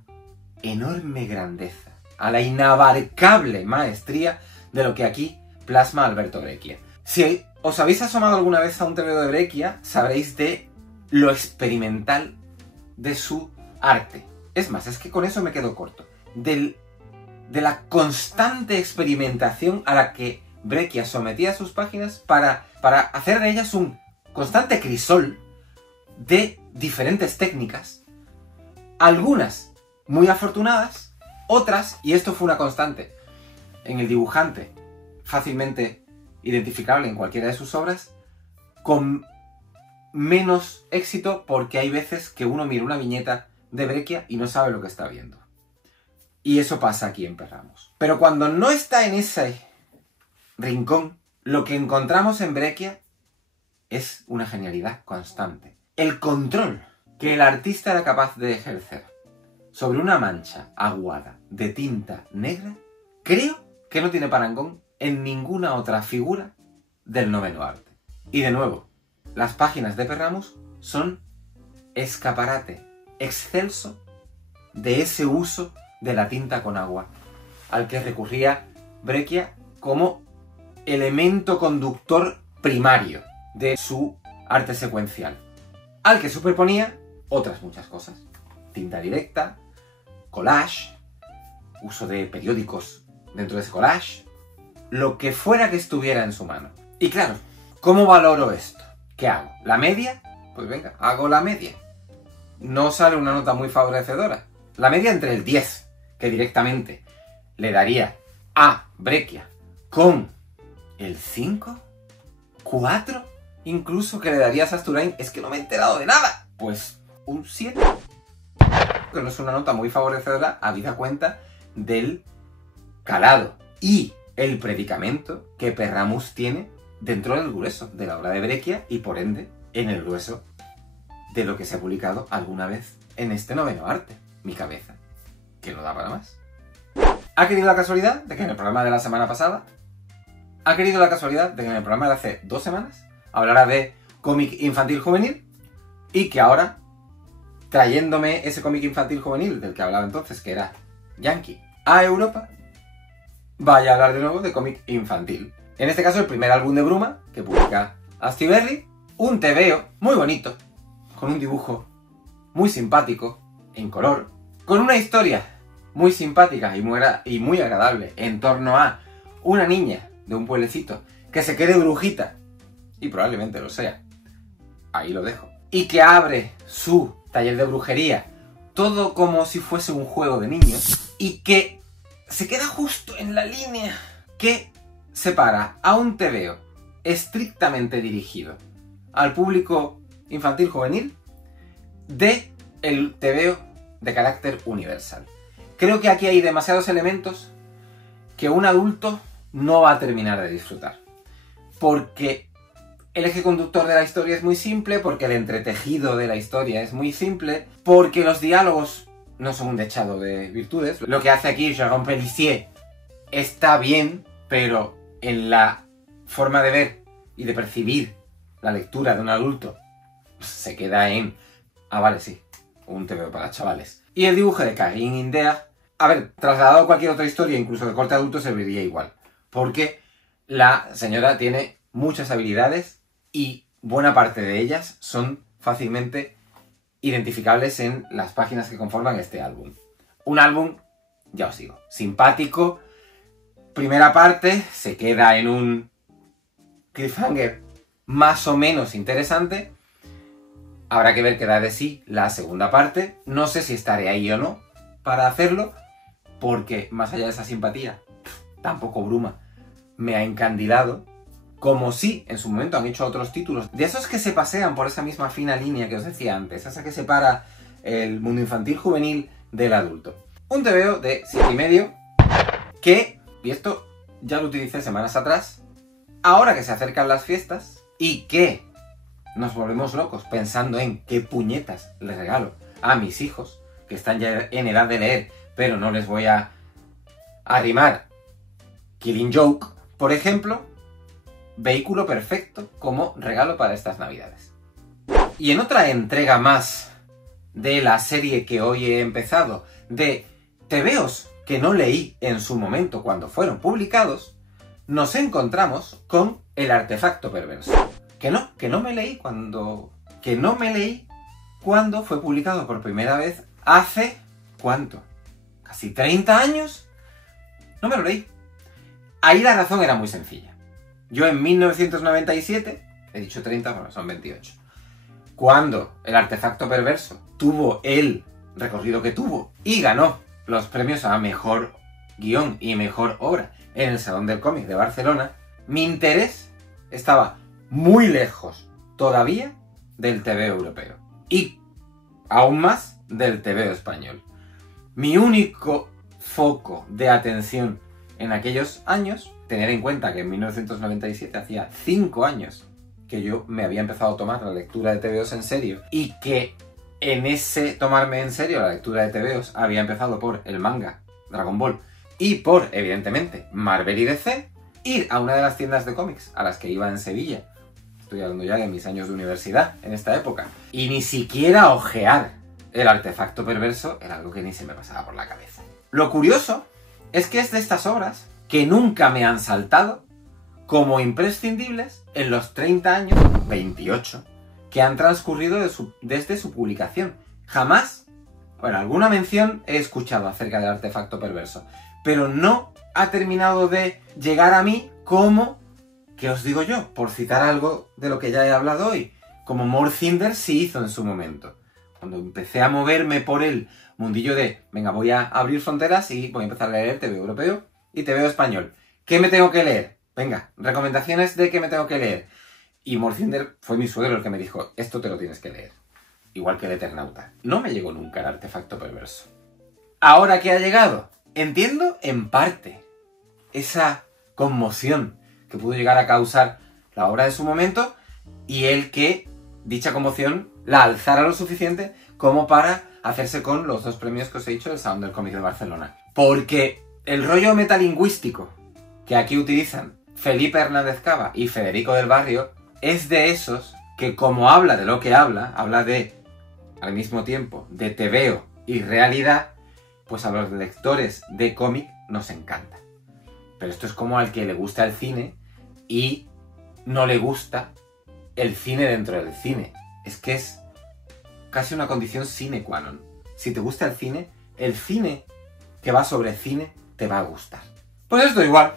enorme grandeza, a la inabarcable maestría de lo que aquí plasma Alberto Breccia. Si os habéis asomado alguna vez a un TVO de Breccia, sabréis de lo experimental de su arte. Es más, es que con eso me quedo corto. De la constante experimentación a la que Breccia sometía a sus páginas para hacer de ellas un constante crisol de diferentes técnicas. Algunas muy afortunadas, otras, y esto fue una constante en el dibujante, fácilmente identificable en cualquiera de sus obras, con menos éxito porque hay veces que uno mira una viñeta de Breccia y no sabe lo que está viendo. Y eso pasa aquí en Perramos. Pero cuando no está en ese rincón, lo que encontramos en Breccia es una genialidad constante. El control que el artista era capaz de ejercer sobre una mancha aguada de tinta negra, creo que no tiene parangón en ninguna otra figura del noveno arte. Y de nuevo, las páginas de Perramos son escaparate excelso de ese uso de la tinta con agua al que recurría Breccia como elemento conductor primario de su arte secuencial, al que superponía otras muchas cosas. Tinta directa, collage, uso de periódicos dentro de ese collage, lo que fuera que estuviera en su mano. Y claro, ¿cómo valoro esto? ¿Qué hago? ¿La media? Pues venga, hago la media. No sale una nota muy favorecedora. La media entre el 10, que directamente le daría a Breccia, con el 5, 4, incluso que le daría a Sasturain. Es que no me he enterado de nada. Pues un 7. Que no es una nota muy favorecedora, habida cuenta del calado y el predicamento que Perramus tiene dentro del grueso de la obra de Breccia y por ende en el grueso de lo que se ha publicado alguna vez en este noveno arte. Mi cabeza, que no da para más. ¿Ha querido la casualidad de que en el programa de la semana pasada, ha querido la casualidad de que en el programa de hace 2 semanas hablara de cómic infantil juvenil y que ahora, trayéndome ese cómic infantil juvenil del que hablaba entonces, que era Yankee, a Europa, vaya a hablar de nuevo de cómic infantil? En este caso, el primer álbum de Bruma, que publica Astiberri, un tebeo muy bonito, con un dibujo muy simpático, en color, con una historia muy simpática y muy agradable en torno a una niña de un pueblecito que se quede brujita, y probablemente lo sea, ahí lo dejo, y que abre su taller de brujería, todo como si fuese un juego de niños, y que se queda justo en la línea que separa a un tebeo estrictamente dirigido al público infantil juvenil de el tebeo de carácter universal. Creo que aquí hay demasiados elementos que un adulto no va a terminar de disfrutar, porque el eje conductor de la historia es muy simple, porque el entretejido de la historia es muy simple, porque los diálogos no son un dechado de virtudes. Lo que hace aquí Jérôme Pélissier está bien, pero en la forma de ver y de percibir la lectura de un adulto se queda en... ah, vale, sí, un tebeo para chavales. Y el dibujo de Karine Indea, a ver, trasladado a cualquier otra historia, incluso de corte adulto, serviría igual, porque la señora tiene muchas habilidades y buena parte de ellas son fácilmente identificables en las páginas que conforman este álbum. Un álbum, ya os digo, simpático. Primera parte se queda en un cliffhanger más o menos interesante. Habrá que ver qué da de sí la segunda parte. No sé si estaré ahí o no para hacerlo, porque más allá de esa simpatía, tampoco Bruma me ha encandilado, como sí en su momento han hecho otros títulos, de esos que se pasean por esa misma fina línea que os decía antes, esa que separa el mundo infantil juvenil del adulto. Un tebeo de 7,5 que, y esto ya lo utilicé semanas atrás, ahora que se acercan las fiestas y que nos volvemos locos pensando en qué puñetas les regalo a mis hijos, que están ya en edad de leer, pero no les voy a arrimar Killing Joke, por ejemplo, vehículo perfecto como regalo para estas navidades. Y en otra entrega más de la serie que hoy he empezado, de tebeos que no leí en su momento cuando fueron publicados, nos encontramos con El artefacto perverso. Que no me leí cuando fue publicado por primera vez hace... ¿cuánto? ¿Casi 30 años? No me lo leí. Ahí la razón era muy sencilla. Yo en 1997, he dicho 30, bueno, son 28, cuando El artefacto perverso tuvo el recorrido que tuvo y ganó los premios a mejor guión y mejor obra en el Salón del Cómic de Barcelona, mi interés estaba muy lejos todavía del tebeo europeo y aún más del tebeo español. Mi único foco de atención en aquellos años, tener en cuenta que en 1997 hacía 5 años que yo me había empezado a tomar la lectura de tebeos en serio y que en ese tomarme en serio la lectura de tebeos había empezado por el manga Dragon Ball y por, evidentemente, Marvel y DC, ir a una de las tiendas de cómics a las que iba en Sevilla, estoy hablando ya de mis años de universidad en esta época, y ni siquiera ojear El artefacto perverso era algo que ni se me pasaba por la cabeza. Lo curioso es que es de estas obras que nunca me han saltado como imprescindibles en los 30 años, 28, que han transcurrido desde su publicación. Jamás, bueno, alguna mención he escuchado acerca del artefacto perverso, pero no ha terminado de llegar a mí como, ¿qué os digo yo? Por citar algo de lo que ya he hablado hoy, como Mort Cinder sí hizo en su momento. Cuando empecé a moverme por el mundillo de, venga, voy a abrir fronteras y voy a empezar a leer tebeo europeo y tebeo español. ¿Qué me tengo que leer? Venga, recomendaciones de qué me tengo que leer. Y Mort Cinder fue mi suegro el que me dijo, esto te lo tienes que leer. Igual que el Eternauta. No me llegó nunca El artefacto perverso. Ahora que ha llegado, entiendo en parte esa conmoción que pudo llegar a causar la obra de su momento y el que dicha conmoción la alzara lo suficiente como para hacerse con los 2 premios que os he dicho del Salón del Cómic de Barcelona. Porque el rollo metalingüístico que aquí utilizan Felipe Hernández Cava y Federico del Barrio es de esos que, como habla de lo que habla de, al mismo tiempo, de tebeo y realidad, pues a los lectores de cómic nos encanta. Pero esto es como al que le gusta el cine y no le gusta el cine dentro del cine. Es que es casi una condición sine qua non. Si te gusta el cine que va sobre cine te va a gustar. Pues esto igual.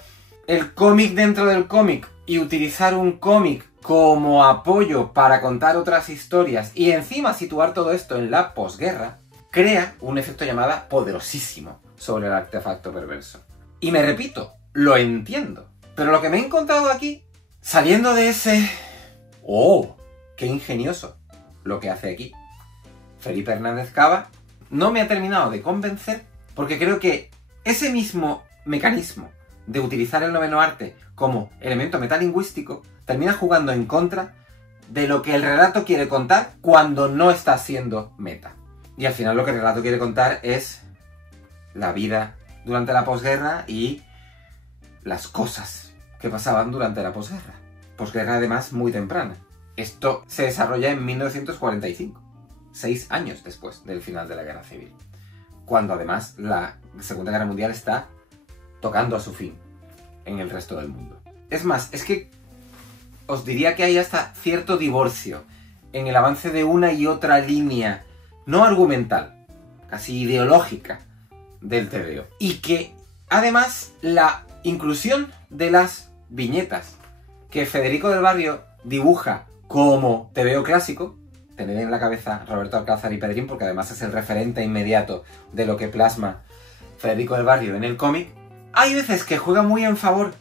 El cómic dentro del cómic y utilizar un cómic como apoyo para contar otras historias y encima situar todo esto en la posguerra, crea un efecto llamada poderosísimo sobre el artefacto perverso. Y me repito, lo entiendo. Pero lo que me he encontrado aquí, saliendo de ese... ¡Oh! ¡Qué ingenioso lo que hace aquí! Felipe Hernández Cava no me ha terminado de convencer porque creo que ese mismo mecanismo de utilizar el noveno arte como elemento metalingüístico termina jugando en contra de lo que el relato quiere contar cuando no está siendo meta. Y al final lo que el relato quiere contar es la vida durante la posguerra y las cosas que pasaban durante la posguerra. Posguerra además muy temprana. Esto se desarrolla en 1945, 6 años después del final de la Guerra Civil, cuando además la Segunda Guerra Mundial está tocando a su fin en el resto del mundo. Es más, es que os diría que hay hasta cierto divorcio en el avance de una y otra línea, no argumental, casi ideológica, del tebeo. Y que además la inclusión de las viñetas que Federico del Barrio dibuja como tebeo clásico, tener en la cabeza Roberto Alcázar y Pedrín, porque además es el referente inmediato de lo que plasma Federico del Barrio en el cómic, hay veces que juega muy en favor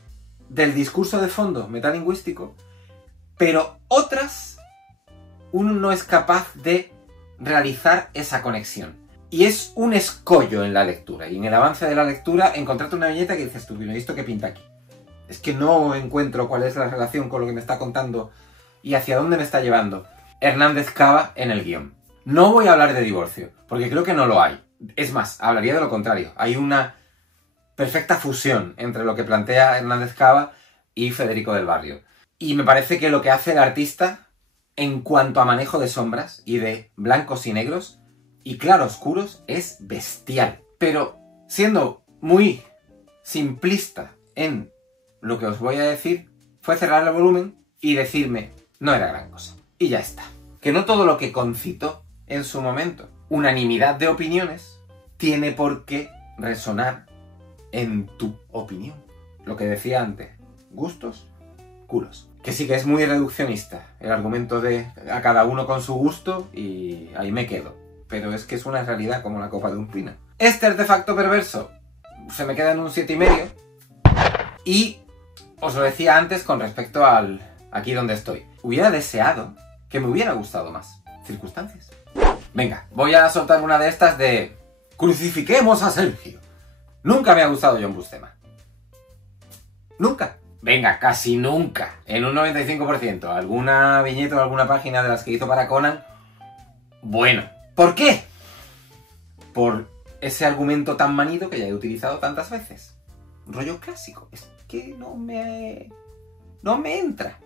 del discurso de fondo metalingüístico, pero otras uno no es capaz de realizar esa conexión. Y es un escollo en la lectura, y en el avance de la lectura encontrarte una viñeta que dices tú, ¿y esto qué pinta aquí? Es que no encuentro cuál es la relación con lo que me está contando y hacia dónde me está llevando Hernández Cava en el guión. No voy a hablar de divorcio, porque creo que no lo hay. Es más, hablaría de lo contrario. Hay una perfecta fusión entre lo que plantea Hernández Cava y Federico del Barrio. Y me parece que lo que hace el artista en cuanto a manejo de sombras y de blancos y negros y claroscuros es bestial. Pero siendo muy simplista en lo que os voy a decir, fue cerrar el volumen y decirme, no era gran cosa. Y ya está. Que no todo lo que concitó en su momento unanimidad de opiniones tiene por qué resonar en tu opinión. Lo que decía antes, gustos, culos. Que sí que es muy reduccionista el argumento de a cada uno con su gusto y ahí me quedo. Pero es que es una realidad como la copa de un pino. Este artefacto perverso se me queda en un 7,5 y os lo decía antes con respecto al aquí donde estoy. Hubiera deseado que me hubiera gustado más. Circunstancias. Venga, voy a soltar una de estas de crucifiquemos a Sergio. Nunca me ha gustado John Buscema. Nunca. Venga, casi nunca. En un 95%. Alguna viñeta o alguna página de las que hizo para Conan. Bueno. ¿Por qué? Por ese argumento tan manido que ya he utilizado tantas veces. Rollo clásico. Es que no me entra.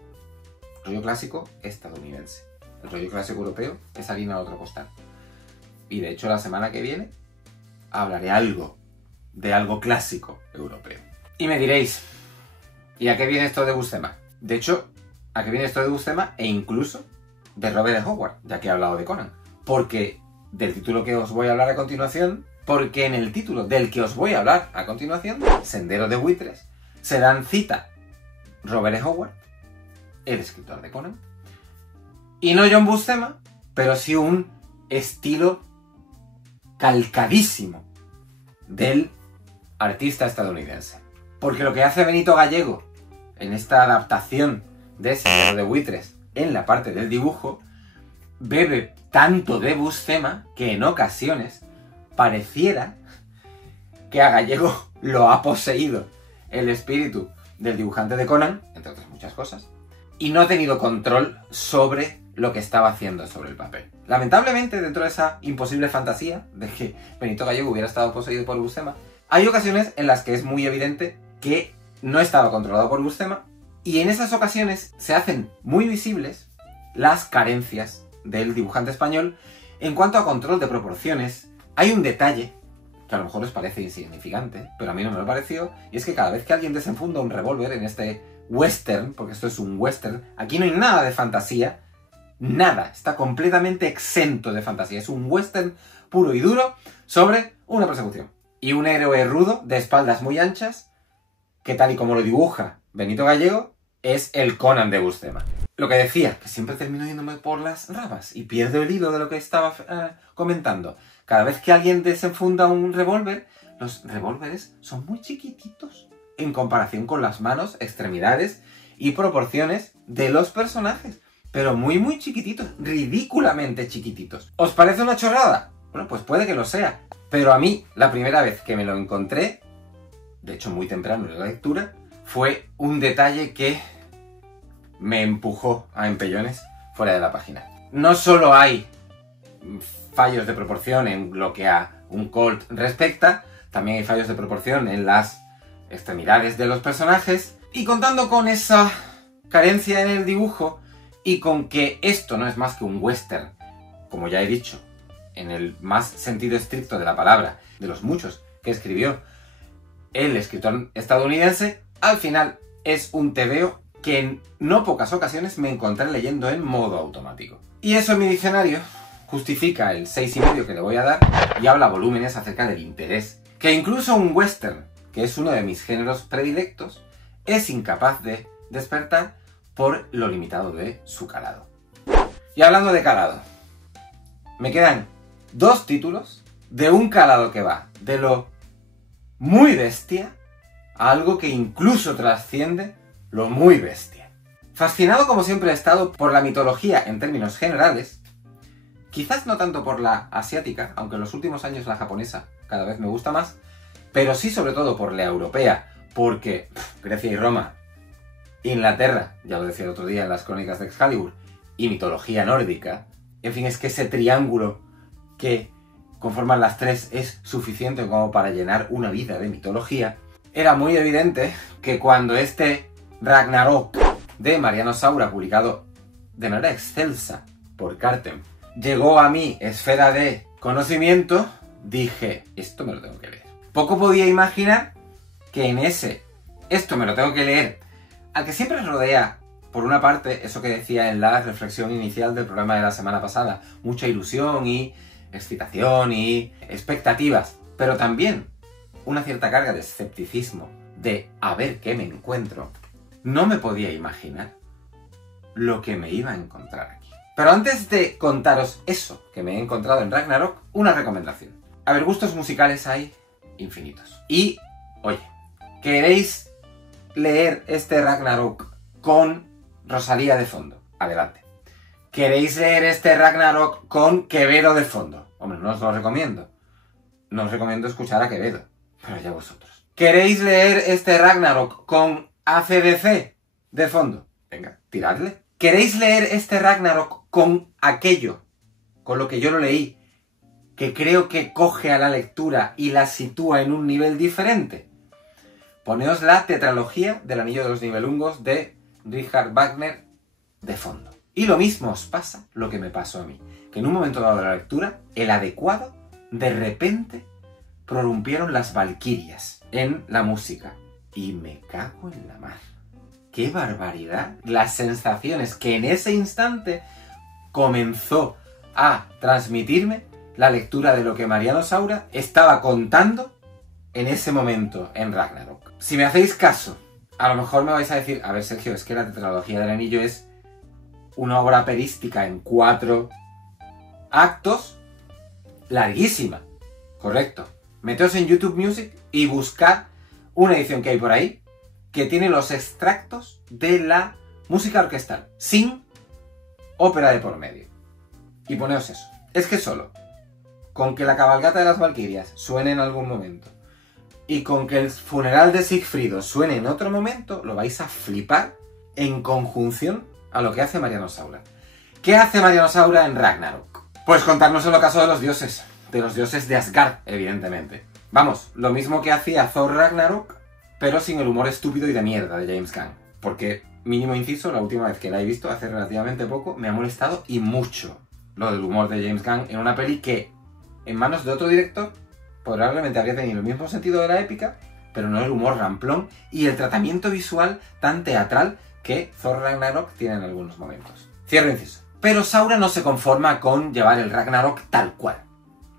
Rollo clásico estadounidense. El rollo clásico europeo es harina a otro costal. Y de hecho la semana que viene hablaré de algo clásico europeo. Y me diréis, ¿y a qué viene esto de Buscema? De hecho, ¿a qué viene esto de Buscema? E incluso de Robert E. Howard, ya que he hablado de Conan. Porque del título que os voy a hablar a continuación, porque en el título del que os voy a hablar a continuación, Sendero de Buitres, se dan cita Robert E. Howard, el escritor de Conan, y no John Buscema, pero sí un estilo calcadísimo del artista estadounidense. Porque lo que hace Benito Gallego en esta adaptación de Sendero de Buitres en la parte del dibujo, bebe tanto de Buscema que en ocasiones pareciera que a Gallego lo ha poseído el espíritu del dibujante de Conan, entre otras muchas cosas, y no ha tenido control sobre lo que estaba haciendo sobre el papel. Lamentablemente, dentro de esa imposible fantasía de que Benito Gallego hubiera estado poseído por Buscema, hay ocasiones en las que es muy evidente que no estaba controlado por Buscema, y en esas ocasiones se hacen muy visibles las carencias del dibujante español en cuanto a control de proporciones. Hay un detalle que a lo mejor os parece insignificante, pero a mí no me lo pareció, y es que cada vez que alguien desenfunda un revólver en este western, porque esto es un western, aquí no hay nada de fantasía, nada, está completamente exento de fantasía, es un western puro y duro sobre una persecución. Y un héroe rudo, de espaldas muy anchas, que tal y como lo dibuja Benito Gallego, es el Conan de Buscema. Lo que decía, que siempre termino yéndome por las ramas y pierdo el hilo de lo que estaba comentando. Cada vez que alguien desenfunda un revólver, los revólveres son muy chiquititos en comparación con las manos, extremidades y proporciones de los personajes. Pero muy muy chiquititos, ridículamente chiquititos. ¿Os parece una chorrada? Bueno, pues puede que lo sea. Pero a mí, la primera vez que me lo encontré, de hecho muy temprano en la lectura, fue un detalle que me empujó a empellones fuera de la página. No solo hay fallos de proporción en lo que a un Colt respecta, también hay fallos de proporción en las extremidades de los personajes, y contando con esa carencia en el dibujo, y con que esto no es más que un western, como ya he dicho, en el más sentido estricto de la palabra, de los muchos que escribió el escritor estadounidense, al final es un tebeo que en no pocas ocasiones me encontré leyendo en modo automático. Y eso en mi diccionario justifica el 6,5 que le voy a dar y habla volúmenes acerca del interés que incluso un western, que es uno de mis géneros predilectos, es incapaz de despertar por lo limitado de su calado. Y hablando de calado, me quedan 2 títulos de un calado que va de lo muy bestia a algo que incluso trasciende lo muy bestia. Fascinado como siempre he estado por la mitología en términos generales, quizás no tanto por la asiática, aunque en los últimos años la japonesa cada vez me gusta más, pero sí sobre todo por la europea, porque Grecia y Roma, Inglaterra, ya lo decía el otro día en las crónicas de Excalibur, y mitología nórdica, en fin, es que ese triángulo que conforman las 3 es suficiente como para llenar una vida de mitología. Era muy evidente que cuando este Ragnarok de Mariano Saura, publicado de manera excelsa por Cartem, llegó a mi esfera de conocimiento, dije, esto me lo tengo que leer. Poco podía imaginar que en esto me lo tengo que leer, al que siempre rodea, por una parte, eso que decía en la reflexión inicial del programa de la semana pasada, mucha ilusión y excitación y expectativas, pero también una cierta carga de escepticismo, de a ver qué me encuentro. No me podía imaginar lo que me iba a encontrar aquí. Pero antes de contaros eso que me he encontrado en Ragnarok, una recomendación. A ver, gustos musicales hay infinitos. Y, oye, ¿queréis leer este Ragnarok con Rosalía de fondo? Adelante. ¿Queréis leer este Ragnarok con Quevedo de fondo? Hombre, no os lo recomiendo. No os recomiendo escuchar a Quevedo, pero ya vosotros. ¿Queréis leer este Ragnarok con AC/DC de fondo? Venga, tiradle. ¿Queréis leer este Ragnarok con aquello, con lo que yo lo leí, que creo que coge a la lectura y la sitúa en un nivel diferente? Poneos la tetralogía del Anillo de los Nibelungos de Richard Wagner de fondo. Y lo mismo os pasa lo que me pasó a mí, que en un momento dado de la lectura, el adecuado, de repente, prorrumpieron las valquirias en la música. Y me cago en la mar. ¡Qué barbaridad! Las sensaciones que en ese instante comenzó a transmitirme la lectura de lo que Mariano Saura estaba contando en ese momento en Ragnarok. Si me hacéis caso, a lo mejor me vais a decir, a ver Sergio, es que la tetralogía del anillo es una obra operística en 4 actos larguísima. Correcto. Meteos en YouTube Music y buscad una edición que hay por ahí que tiene los extractos de la música orquestal, sin ópera de por medio. Y poneos eso. Es que solo con que la cabalgata de las Valquirias suene en algún momento y con que el funeral de Sigfrido suene en otro momento, lo vais a flipar en conjunción a lo que hace Mariano Saura. ¿Qué hace Mariano Saura en Ragnarok? Pues contarnos el ocaso de los dioses de Asgard, evidentemente. Vamos, lo mismo que hacía Thor Ragnarok, pero sin el humor estúpido y de mierda de James Gunn. Porque, mínimo inciso, la última vez que la he visto, hace relativamente poco, me ha molestado y mucho lo del humor de James Gunn en una peli que, en manos de otro director, probablemente habría tenido el mismo sentido de la épica, pero no el humor ramplón y el tratamiento visual tan teatral que Thor Ragnarok tiene en algunos momentos. Cierro inciso. Pero Saura no se conforma con llevar el Ragnarok tal cual.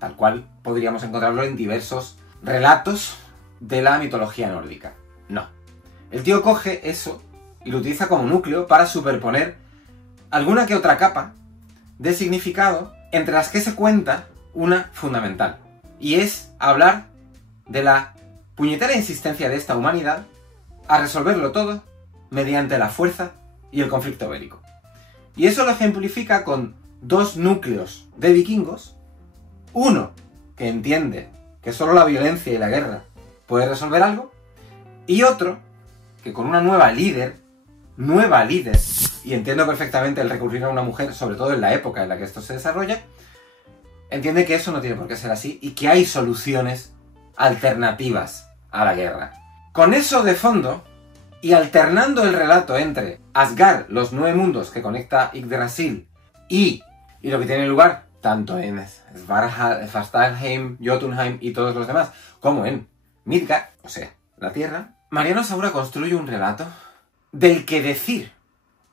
Tal cual podríamos encontrarlo en diversos relatos de la mitología nórdica. No. El tío coge eso y lo utiliza como núcleo para superponer alguna que otra capa de significado entre las que se cuenta una fundamental. Y es hablar de la puñetera insistencia de esta humanidad a resolverlo todo mediante la fuerza y el conflicto bélico. Y eso lo ejemplifica con 2 núcleos de vikingos. Uno que entiende que solo la violencia y la guerra puede resolver algo. Y otro que con una nueva líder, y entiendo perfectamente el recurrir a una mujer, sobre todo en la época en la que esto se desarrolla, entiende que eso no tiene por qué ser así y que hay soluciones alternativas a la guerra. Con eso de fondo, y alternando el relato entre Asgard, los 9 mundos que conecta Yggdrasil, y lo que tiene lugar tanto en Svartalheim, Jotunheim y todos los demás, como en Midgard, o sea, la Tierra, Mariano Saura construye un relato del que decir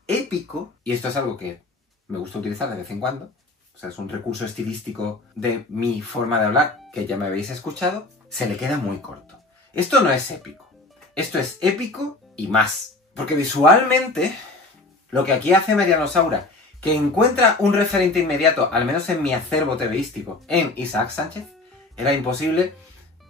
épico, y esto es algo que me gusta utilizar de vez en cuando, o sea, es un recurso estilístico de mi forma de hablar, que ya me habéis escuchado, se le queda muy corto. Esto no es épico. Esto es épico y más. Porque visualmente, lo que aquí hace Mariano Saura, que encuentra un referente inmediato, al menos en mi acervo tebeístico, en Isaac Sánchez, era imposible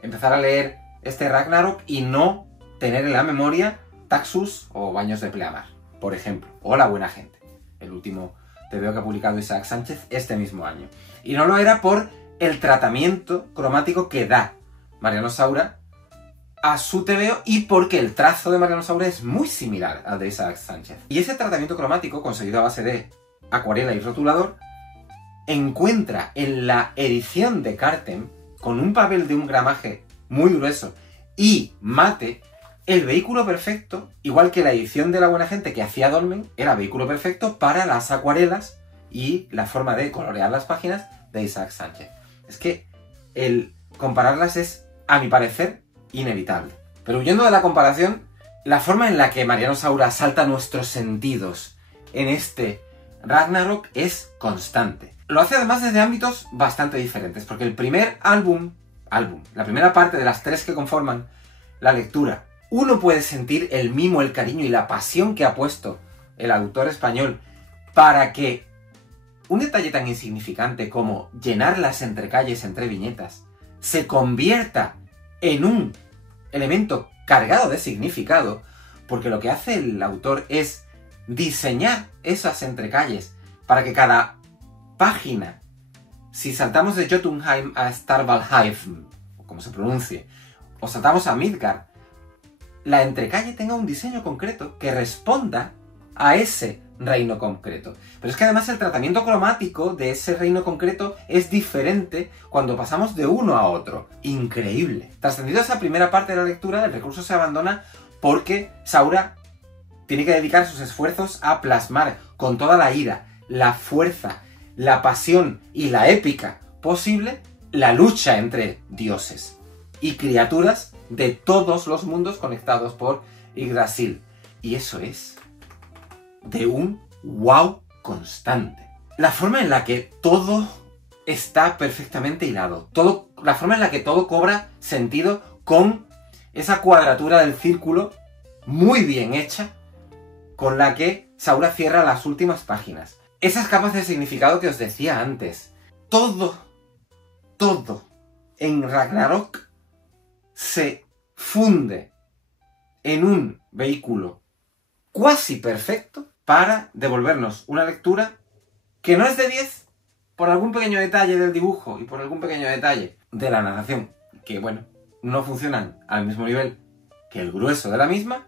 empezar a leer este Ragnarok y no tener en la memoria Taxus o Baños de Pleamar, por ejemplo, o La Buena Gente, el último TVO que ha publicado Isaac Sánchez este mismo año. Y no lo era por el tratamiento cromático que da Mariano Saura a su TVO y porque el trazo de Mariano Saura es muy similar al de Isaac Sánchez. Y ese tratamiento cromático, conseguido a base de acuarela y rotulador, encuentra en la edición de Carten, con un papel de un gramaje muy grueso y mate, el vehículo perfecto, igual que la edición de La Buena Gente que hacía Dolmen, era vehículo perfecto para las acuarelas y la forma de colorear las páginas de Isaac Sánchez. Es que el compararlas es, a mi parecer, inevitable. Pero huyendo de la comparación, la forma en la que Mariano Saura salta nuestros sentidos en este Ragnarok es constante. Lo hace además desde ámbitos bastante diferentes, porque el primer álbum, la primera parte de las 3 que conforman la lectura, uno puede sentir el mimo, el cariño y la pasión que ha puesto el autor español para que un detalle tan insignificante como llenar las entrecalles entre viñetas se convierta en un elemento cargado de significado, porque lo que hace el autor es diseñar esas entrecalles para que cada página, si saltamos de Jotunheim a Starvalheim, o como se pronuncie, o saltamos a Midgard, la entrecalle tenga un diseño concreto que responda a ese reino concreto. Pero es que además el tratamiento cromático de ese reino concreto es diferente cuando pasamos de uno a otro. Increíble. Trascendido esa primera parte de la lectura, el recurso se abandona porque Saura tiene que dedicar sus esfuerzos a plasmar con toda la ira, la fuerza, la pasión y la épica posible la lucha entre dioses y criaturas de todos los mundos conectados por Yggdrasil. Y eso es de un wow constante. La forma en la que todo está perfectamente hilado. La forma en la que todo cobra sentido con esa cuadratura del círculo muy bien hecha con la que Saura cierra las últimas páginas. Esas capas de significado que os decía antes. Todo en Ragnarok se funde en un vehículo cuasi perfecto para devolvernos una lectura que no es de 10 por algún pequeño detalle del dibujo y por algún pequeño detalle de la narración, que bueno, no funcionan al mismo nivel que el grueso de la misma,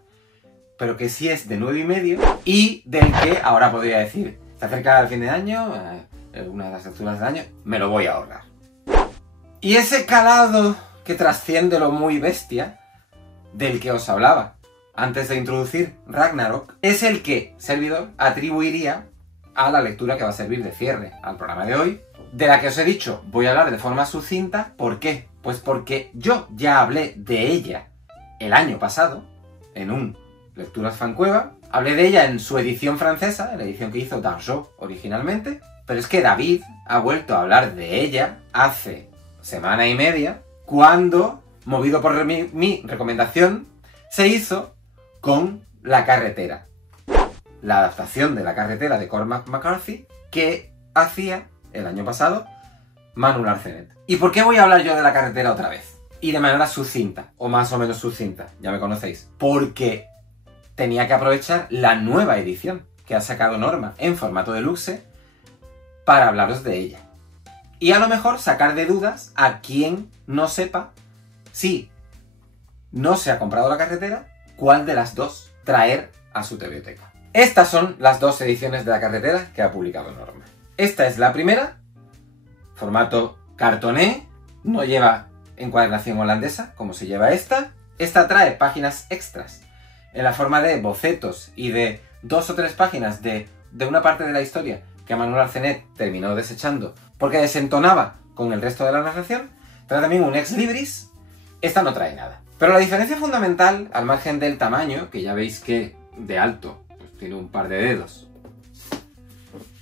pero que sí es de 9,5 y del que ahora podría decir, se acerca el fin de año, una de las lecturas del año, me lo voy a ahorrar. Y ese calado que trasciende lo muy bestia, del que os hablaba antes de introducir Ragnarok, es el que servidor atribuiría a la lectura que va a servir de cierre al programa de hoy, de la que os he dicho voy a hablar de forma sucinta. ¿Por qué? Pues porque yo ya hablé de ella el año pasado, en un Lecturas Fancueva, hablé de ella en su edición francesa, en la edición que hizo Darjot originalmente, pero es que David ha vuelto a hablar de ella hace semana y media, cuando, movido por mi recomendación, se hizo con La carretera. La adaptación de La carretera de Cormac McCarthy que hacía el año pasado Manu Larcenet. ¿Y por qué voy a hablar yo de La carretera otra vez? Y de manera sucinta, o más o menos sucinta, ya me conocéis. Porque tenía que aprovechar la nueva edición que ha sacado Norma en formato deluxe para hablaros de ella. Y a lo mejor sacar de dudas a quien no sepa si no se ha comprado La carretera, cuál de las dos traer a su biblioteca. Estas son las dos ediciones de La carretera que ha publicado Norma. Esta es la primera, formato cartoné, no lleva encuadernación holandesa como se lleva esta. Esta trae páginas extras en la forma de bocetos y de 2 o 3 páginas de una parte de la historia que Manuel Arcenet terminó desechando porque desentonaba con el resto de la narración. Trae también un ex libris. Esta no trae nada. Pero la diferencia fundamental, al margen del tamaño, que ya veis que de alto pues tiene un par de dedos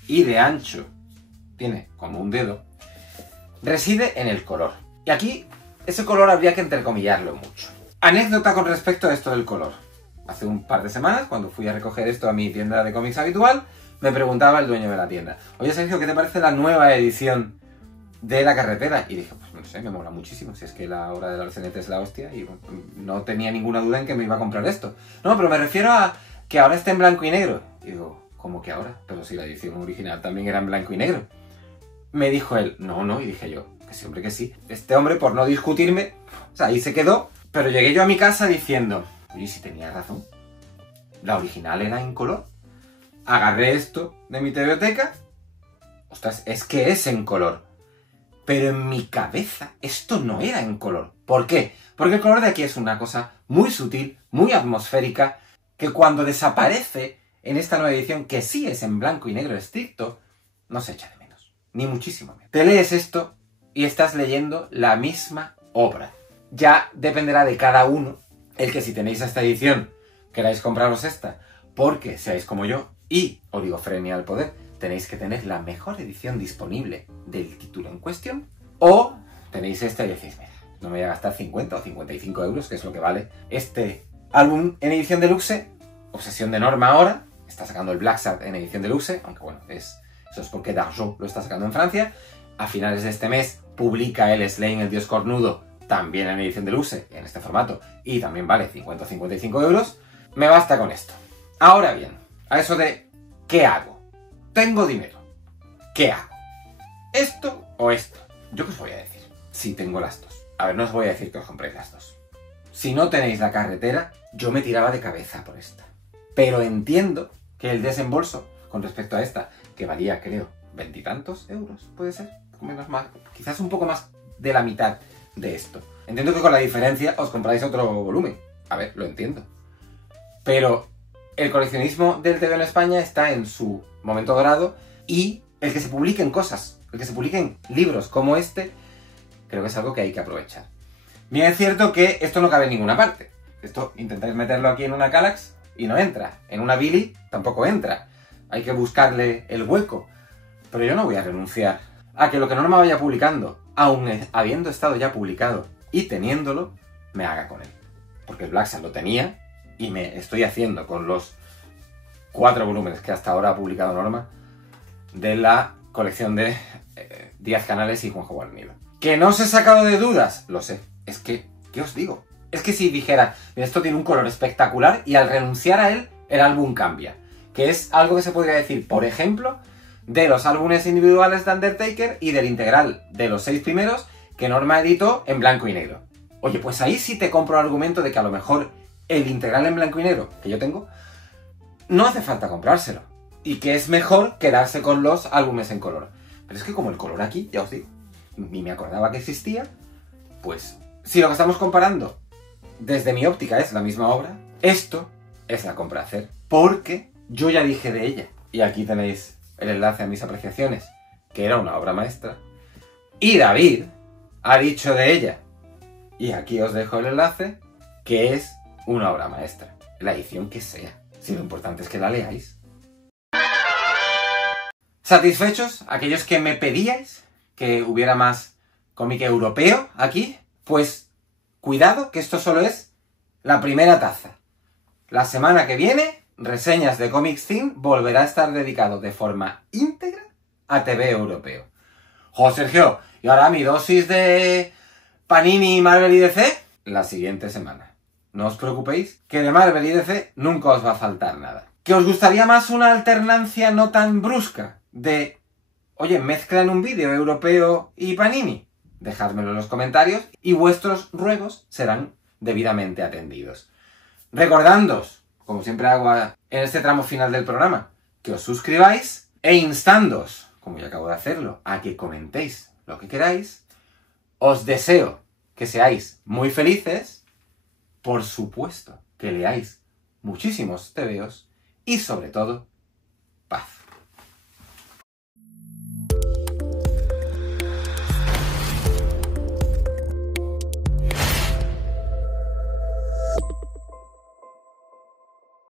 y de ancho tiene como un dedo, reside en el color. Y aquí ese color habría que entrecomillarlo mucho. Anécdota con respecto a esto del color. Hace un par de semanas, cuando fui a recoger esto a mi tienda de cómics habitual, me preguntaba el dueño de la tienda: oye Sergio, ¿qué te parece la nueva edición de La carretera? Y dije, pues no sé, me mola muchísimo, si es que la obra de Larcenet es la hostia, y no tenía ninguna duda en que me iba a comprar esto. No, pero me refiero a que ahora está en blanco y negro. Y digo, ¿cómo que ahora? Pero si la edición original también era en blanco y negro. Me dijo él, no, y dije yo, que sí, hombre, que sí. Este hombre, por no discutirme, o sea, ahí se quedó, pero llegué yo a mi casa diciendo, oye, si tenía razón, la original era en color. Agarré esto de mi biblioteca, ostras, es que es en color. Pero en mi cabeza esto no era en color. ¿Por qué? Porque el color de aquí es una cosa muy sutil, muy atmosférica, que cuando desaparece en esta nueva edición, que sí es en blanco y negro estricto, no se echa de menos. Ni muchísimo menos. Te lees esto y estás leyendo la misma obra. Ya dependerá de cada uno el que si tenéis esta edición queráis compraros esta porque seáis como yo y oligofrenia al poder, tenéis que tener la mejor edición disponible del título en cuestión, o tenéis esta y decís, mira, no me voy a gastar 50 o 55 euros, que es lo que vale este álbum en edición deluxe. Obsesión de Norma ahora está sacando el Black Sad en edición deluxe, aunque bueno, eso es porque Dargaud lo está sacando en Francia. A finales de este mes publica el Slain, el dios cornudo, también en edición deluxe, en este formato, y también vale 50 o 55 euros. Me basta con esto. Ahora bien, a eso de ¿qué hago? Tengo dinero. ¿Qué hago? ¿Esto o esto? ¿Yo qué os voy a decir? Si tengo las dos. A ver, no os voy a decir que os compréis las dos. Si no tenéis la carretera, yo me tiraba de cabeza por esta. Pero entiendo que el desembolso con respecto a esta, que valía, creo, 20 y tantos euros, puede ser, menos más, quizás un poco más de la mitad de esto. Entiendo que con la diferencia os compráis otro volumen. A ver, lo entiendo. Pero el coleccionismo del TVO en España está en su momento dorado y el que se publiquen cosas, el que se publiquen libros como este, creo que es algo que hay que aprovechar. Bien es cierto que esto no cabe en ninguna parte. Esto intentáis meterlo aquí en una Kallax y no entra. En una Billy tampoco entra. Hay que buscarle el hueco. Pero yo no voy a renunciar a que lo que Norma vaya publicando, aun habiendo estado ya publicado y teniéndolo, me haga con él. Porque el Black Sad lo tenía y me estoy haciendo con los 4 volúmenes que hasta ahora ha publicado Norma de la colección de Díaz Canales y Juanjo Guarnido. ¿Que no os he sacado de dudas? Lo sé. Es que, ¿qué os digo? Es que si dijera, esto tiene un color espectacular y al renunciar a él, el álbum cambia. Que es algo que se podría decir, por ejemplo, de los álbumes individuales de Undertaker y del integral de los 6 primeros que Norma editó en blanco y negro. Oye, pues ahí sí te compro el argumento de que a lo mejor el integral en blanco y negro que yo tengo, no hace falta comprárselo. Y que es mejor quedarse con los álbumes en color. Pero es que como el color aquí, ya os digo, ni me acordaba que existía, pues si lo que estamos comparando desde mi óptica es la misma obra, esto es la compra a hacer. Porque yo ya dije de ella, y aquí tenéis el enlace a mis apreciaciones, que era una obra maestra, y David ha dicho de ella, y aquí os dejo el enlace, que es una obra maestra, la edición que sea, si lo importante es que la leáis. ¿Satisfechos? Aquellos que me pedíais que hubiera más cómic europeo aquí, pues cuidado que esto solo es la primera taza. La semana que viene, Reseñas de Comics Theme volverá a estar dedicado de forma íntegra a TV europeo. ¡Jo, Sergio! ¿Y ahora mi dosis de Panini, Marvel y DC? La siguiente semana. No os preocupéis, que de Marvel y DC nunca os va a faltar nada. ¿Que os gustaría más una alternancia no tan brusca? De, oye, mezclan un vídeo europeo y Panini. Dejádmelo en los comentarios y vuestros ruegos serán debidamente atendidos. Recordándoos, como siempre hago en este tramo final del programa, que os suscribáis e instándoos, como ya acabo de hacerlo, a que comentéis lo que queráis. Os deseo que seáis muy felices, por supuesto que leáis muchísimos tebeos y sobre todo, paz.